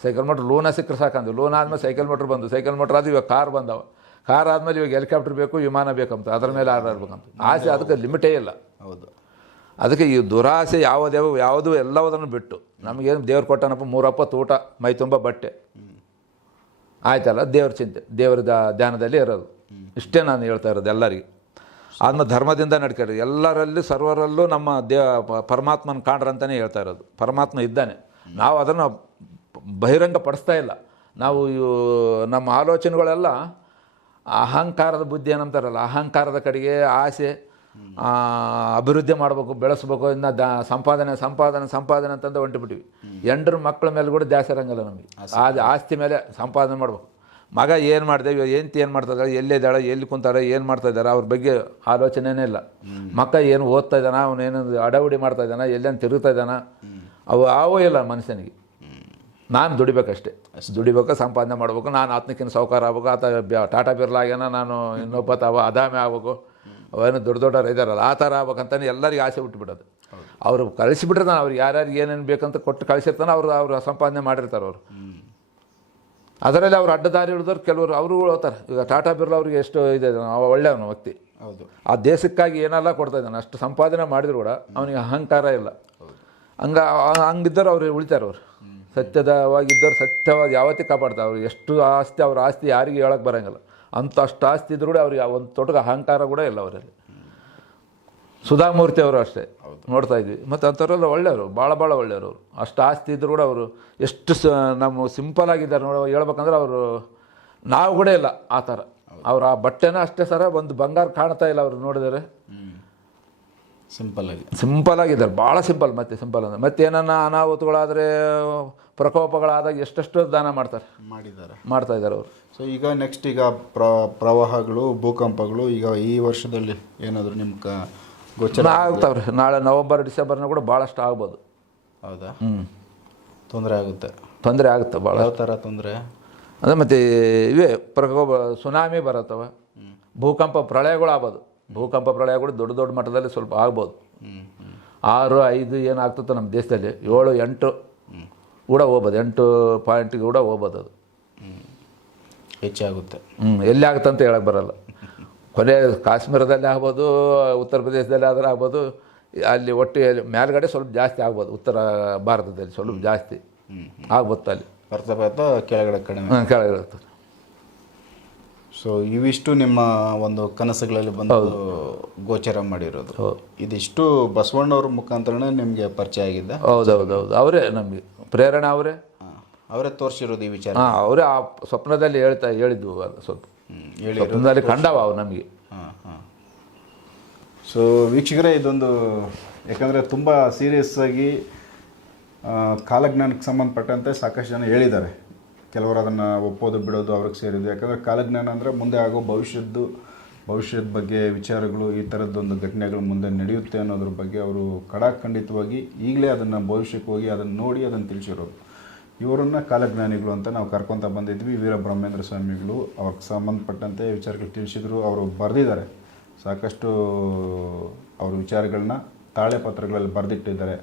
ಸೈಕಲ್ ಮೋಟ್ರ್ ಲೋನ ಸಿಕ್ಕರೆ ಸಾಕಂದು. ಲೋನ್ ಆದಮೇಲೆ ಸೈಕಲ್ ಮೋಟ್ರ್ ಬಂದು, ಸೈಕಲ್ ಮೋಟ್ರ್ ಅದು ಇವಾಗ ಕಾರ್ ಬಂದವ. ಕಾರ್ ಆದಮೇಲೆ ಇವಾಗ ಹೆಲಿಕಾಪ್ಟರ್ ಬೇಕು, ವಿಮಾನ ಬೇಕಂತ, ಅದ್ರ ಮೇಲೆ ಆಡಾಡ್ಬೇಕಂತ. ಆಸೆ ಅದಕ್ಕೆ ಲಿಮಿಟೇ ಇಲ್ಲ. ಹೌದು. ಅದಕ್ಕೆ ಈ ದುರಾಸೆ ಯಾವುದು ಎಲ್ಲವುದನ್ನು ಬಿಟ್ಟು ನಮಗೇನು ದೇವ್ರು ಕೊಟ್ಟನಪ್ಪ 3 ಹೊತ್ತು ಊಟ, ಮೈ ತುಂಬ ಬಟ್ಟೆ, ಆಯ್ತಲ್ಲ, ದೇವ್ರ ಚಿಂತೆ, ದೇವರ ಧ್ಯಾನದಲ್ಲಿ ಇರೋದು. ಇಷ್ಟೇ ನಾನು ಹೇಳ್ತಾ ಇರೋದು ಎಲ್ಲರಿಗೆ. ಆದ್ಮೇಲೆ ಧರ್ಮದಿಂದ ನಡ್ಕೊಂಡು ಎಲ್ಲರಲ್ಲಿ ಸರ್ವರಲ್ಲೂ ನಮ್ಮ ಪರಮಾತ್ಮನ ಕಾಣ್ರ ಅಂತಲೇ ಹೇಳ್ತಾ ಇರೋದು. ಪರಮಾತ್ಮ ಇದ್ದಾನೆ, ನಾವು ಅದನ್ನು ಬಹಿರಂಗ ಪಡಿಸ್ತಾ ಇಲ್ಲ. ನಾವು ನಮ್ಮ ಆಲೋಚನೆಗಳೆಲ್ಲ ಅಹಂಕಾರದ ಬುದ್ಧಿ ಏನಂತಾರಲ್ಲ, ಅಹಂಕಾರದ ಕಡೆಗೆ ಆಸೆ, ಅಭಿವೃದ್ಧಿ ಮಾಡಬೇಕು, ಬೆಳೆಸ್ಬೇಕು, ಇನ್ನು ಸಂಪಾದನೆ ಅಂತಂದು ಹೊಂಟಿಬಿಟ್ಟಿವಿ. ಎಂಡ್ರ ಮಕ್ಕಳ ಮೇಲೆ ಕೂಡ ದ್ಯಾಸ ಇರಂಗಿಲ್ಲ ನಮಗೆ. ಆಸ್ತಿ ಮೇಲೆ ಸಂಪಾದನೆ ಮಾಡ್ಬೇಕು. ಮಗ ಏನು ಮಾಡಿದೆ, ಹೆಂಡ್ತಿ ಏನು ಮಾಡ್ತಾ ಇದ್ದಾಳೆ, ಎಲ್ಲಿದ್ದಾಳೆ, ಎಲ್ಲಿ ಕುಂತಾರೆ, ಏನು ಮಾಡ್ತಾ ಇದ್ದಾರೆ, ಅವ್ರ ಬಗ್ಗೆ ಆಲೋಚನೆನೇ ಇಲ್ಲ. ಮಕ್ಕ ಏನು ಓದ್ತಾ ಇದ್ದಾನ, ಅವನೇನು ಅಡವಡಿ ಮಾಡ್ತಾ ಇದ್ದಾನ, ಎಲ್ಲೇನು ತಿರುಗ್ತಾ ಇದ್ದಾನ, ಅವೂ ಇಲ್ಲ ಮನುಷ್ಯನಿಗೆ. ನಾನು ದುಡಿಬೇಕಷ್ಟೇ, ಸಂಪಾದನೆ ಮಾಡ್ಬೇಕು, ನಾನು ಆತ್ಮಕ್ಕಿಂತ ಸಾಹುಕಾರ ಆಗ್ಬೇಕು, ಆತ ಟಾಟಾ ಬಿರ್ಲಾ ಆಗ್ಯಾನ, ನಾನು ಇನ್ನೊಬ್ಬ ಅದಾಮೆ ಆಗ್ಬೇಕು, ಅವೇನು ದೊಡ್ಡವ್ರು ಇದ್ದಾರಲ್ಲ ಆ ಥರ ಆಗ್ಬೇಕಂತಾನೆ ಎಲ್ಲರಿಗೆ ಆಸೆ ಬಿಟ್ಟುಬಿಡೋದು. ಅವರು ಕಳಿಸಿಬಿಟ್ರೆ ಅವ್ರು ಯಾರ್ಯಾರಿಗೆ ಏನೇನು ಬೇಕಂತ ಕೊಟ್ಟು ಕಳಿಸಿರ್ತಾನೆ, ಅವ್ರು ಸಂಪಾದನೆ ಮಾಡಿರ್ತಾರೆ. ಅವರು ಅದರಲ್ಲಿ ಅವ್ರು ಅಡ್ಡದಾರಿ ಹಿಡಿದವ್ರು ಕೆಲವರು ಅವರು ಹೋಗ್ತಾರೆ. ಈಗ ಟಾಟಾ ಬಿರ್ಲಾ ಅವ್ರಿಗೆ ಎಷ್ಟು ಇದೆ, ಒಳ್ಳೆಯವನು ವ್ಯಕ್ತಿ. ಹೌದು, ಆ ದೇಶಕ್ಕಾಗಿ ಏನೆಲ್ಲ ಕೊಡ್ತಾ ಇದ್ದಾನೆ, ಅಷ್ಟು ಸಂಪಾದನೆ ಮಾಡಿದ್ರು ಕೂಡ ಅವನಿಗೆ ಅಹಂಕಾರ ಇಲ್ಲ. ಹಂಗಿದ್ದರು ಅವ್ರು ಉಳಿತಾರೆ. ಅವರು ಸತ್ಯದವಾಗಿದ್ದವ್ರು ಸತ್ಯವಾದ ಯಾವತ್ತೂ ಕಾಪಾಡ್ತಾರೆ. ಅವ್ರು ಎಷ್ಟು ಆಸ್ತಿ, ಅವ್ರ ಆಸ್ತಿ ಯಾರಿಗೆ ಹೇಳೋಕ್ಕೆ ಬರೋಂಗಿಲ್ಲ. ಅಷ್ಟು ಆಸ್ತಿ ಇದ್ರೂ ಕೂಡ ಅವ್ರಿಗೆ ಒಂದು ತೊಟಗ ಅಹಂಕಾರ ಕೂಡ ಇಲ್ಲ ಅವರಲ್ಲಿ. ಸುಧಾಮೂರ್ತಿ ಅವರು ಅಷ್ಟೇ ನೋಡ್ತಾ ಇದ್ವಿ. ಮತ್ತು ಅಂಥವ್ರೆಲ್ಲ ಒಳ್ಳೆಯವರು, ಭಾಳ ಒಳ್ಳೆಯವರು. ಅವರು ಅಷ್ಟು ಆಸ್ತಿ ಇದ್ದರೂ ಕೂಡ ಅವರು ಎಷ್ಟು ನಮ್ಮ ಸಿಂಪಲ್ ಆಗಿದ್ದಾರೆ ಹೇಳ್ಬೇಕಂದ್ರೆ ಅವರು ನಾವು ಕೂಡ ಇಲ್ಲ ಆ ಥರ. ಅವ್ರು ಆ ಬಟ್ಟೆನ ಅಷ್ಟೇ ಸರ ಒಂದು ಬಂಗಾರ ಕಾಣ್ತಾ ಇಲ್ಲ ಅವ್ರು ನೋಡಿದರೆ. ಸಿಂಪಲ್ ಆಗಿದ್ದಾರೆ, ಭಾಳ ಸಿಂಪಲ್. ಸಿಂಪಲ್ ಅಂದರೆ ಮತ್ತೆ ಏನನ್ನ ಅನಾಹುತಗಳಾದರೆ, ಪ್ರಕೋಪಗಳಾದಾಗ ಎಷ್ಟೆಷ್ಟು ದಾನ ಮಾಡ್ತಾ ಇದ್ದಾರೆ ಅವರು. ಸೊ ಈಗ ನೆಕ್ಸ್ಟ್ ಈಗ ಪ್ರವಾಹಗಳು, ಭೂಕಂಪಗಳು ಈಗ ಈ ವರ್ಷದಲ್ಲಿ ಏನಾದರೂ ನಿಮ್ಗೆ ಗೋಚರ ಆಗ್ತಾವ್ರಿ. ನಾಳೆ ನವಂಬರ್ ಡಿಸೆಂಬರ್ನ ಕೂಡ ಭಾಳಷ್ಟು ಆಗ್ಬೋದು. ಹೌದಾ? ತೊಂದರೆ ಆಗುತ್ತೆ ಭಾಳ. ಯಾವ ಥರ ತೊಂದರೆ ಅಂದರೆ ಮತ್ತು ಇವೇ ಪ್ರಕೋಪ, ಸುನಾಮಿ ಬರತ್ತವ, ಭೂಕಂಪ ಪ್ರಳಯಗಳು ಆಗ್ಬೋದು. ಭೂಕಂಪ ಪ್ರಳಯಗಳು ದೊಡ್ಡ ಮಟ್ಟದಲ್ಲಿ ಸ್ವಲ್ಪ ಆಗ್ಬೋದು. 6, 5 ಏನಾಗ್ತದೆ ನಮ್ಮ ದೇಶದಲ್ಲಿ, 7, 8 ಕೂಡ ಹೋಗ್ಬೋದು. 8 ಪಾಯಿಂಟ್ ಕೂಡ ಹೋಗ್ಬೋದು. ಅದು ಹೆಚ್ಚಾಗುತ್ತೆ. ಎಲ್ಲಿ ಆಗುತ್ತೆ ಅಂತ ಹೇಳಕ್ಕೆ ಬರಲ್ಲ. ಕೊನೆ ಕಾಶ್ಮೀರದಲ್ಲಿ ಆಗ್ಬೋದು, ಉತ್ತರ ಪ್ರದೇಶದಲ್ಲಿ ಆದ್ರೆ ಆಗ್ಬೋದು. ಅಲ್ಲಿ ಒಟ್ಟು ಮೇಲ್ಗಡೆ ಸ್ವಲ್ಪ ಜಾಸ್ತಿ ಆಗ್ಬೋದು. ಉತ್ತರ ಭಾರತದಲ್ಲಿ ಸ್ವಲ್ಪ ಜಾಸ್ತಿ ಆಗ್ಬೋದು. ಅಲ್ಲಿ ಬರ್ತಾ ಕೆಳಗಡೆ ಕೆಳಗಡೆ. ಸೊ ಇವಿಷ್ಟು ನಿಮ್ಮ ಒಂದು ಕನಸುಗಳಲ್ಲಿ ಬಂದು ಗೋಚರ ಮಾಡಿರೋದು. ಇದಿಷ್ಟು ಬಸವಣ್ಣವ್ರ ಮುಖಾಂತರನೇ ನಿಮಗೆ ಪರಿಚಯ ಆಗಿದ್ದ? ಹೌದೌದು, ಅವರೇ ನಮಗೆ ಪ್ರೇರಣೆ. ಅವರೇ ತೋರಿಸಿರೋದು ಈ ವಿಚಾರ. ಅವರೇ ಆ ಸ್ವಪ್ನದಲ್ಲಿ ಹೇಳಿದ್ವು. ಸ್ವಲ್ಪ ಸ್ವಪ್ನದಲ್ಲಿ ಕಂಡವ ಅವು ನಮಗೆ. ಸೊ ವೀಕ್ಷಕರೇ, ಇದೊಂದು ಯಾಕಂದರೆ ತುಂಬ ಸೀರಿಯಸ್ ಆಗಿ ಕಾಲಜ್ಞಾನಕ್ಕೆ ಸಂಬಂಧಪಟ್ಟಂತೆ ಸಾಕಷ್ಟು ಜನ ಹೇಳಿದ್ದಾರೆ. ಕೆಲವರು ಅದನ್ನು ಒಪ್ಪೋದು ಬಿಡೋದು ಅವ್ರಿಗೆ ಸೇರಿದ್ದು. ಯಾಕಂದರೆ ಕಾಲಜ್ಞಾನ ಅಂದರೆ ಮುಂದೆ ಆಗೋ ಭವಿಷ್ಯದ ಬಗ್ಗೆ ವಿಚಾರಗಳು, ಈ ಥರದ್ದೊಂದು ಘಟನೆಗಳು ಮುಂದೆ ನಡೆಯುತ್ತೆ ಅನ್ನೋದ್ರ ಬಗ್ಗೆ ಅವರು ಖಂಡಿತವಾಗಿ ಈಗಲೇ ಅದನ್ನು ಭವಿಷ್ಯಕ್ಕೆ ಹೋಗಿ ಅದನ್ನು ನೋಡಿ ಅದನ್ನು ತಿಳಿಸಿರೋರು. ಇವರನ್ನು ಕಾಲಜ್ಞಾನಿಗಳು ಅಂತ ನಾವು ಕರ್ಕೊತ ಬಂದಿದ್ವಿ. ವೀರಬ್ರಹ್ಮೇಂದ್ರ ಸ್ವಾಮಿಗಳು ಅವ್ರಿಗೆ ಸಂಬಂಧಪಟ್ಟಂತೆ ವಿಚಾರಗಳು ತಿಳಿಸಿದ್ರು. ಅವರು ಬರೆದಿದ್ದಾರೆ ಸಾಕಷ್ಟು. ಅವ್ರ ವಿಚಾರಗಳನ್ನ ತಾಳೆ ಪತ್ರಗಳಲ್ಲಿ ಬರೆದಿಟ್ಟಿದ್ದಾರೆ.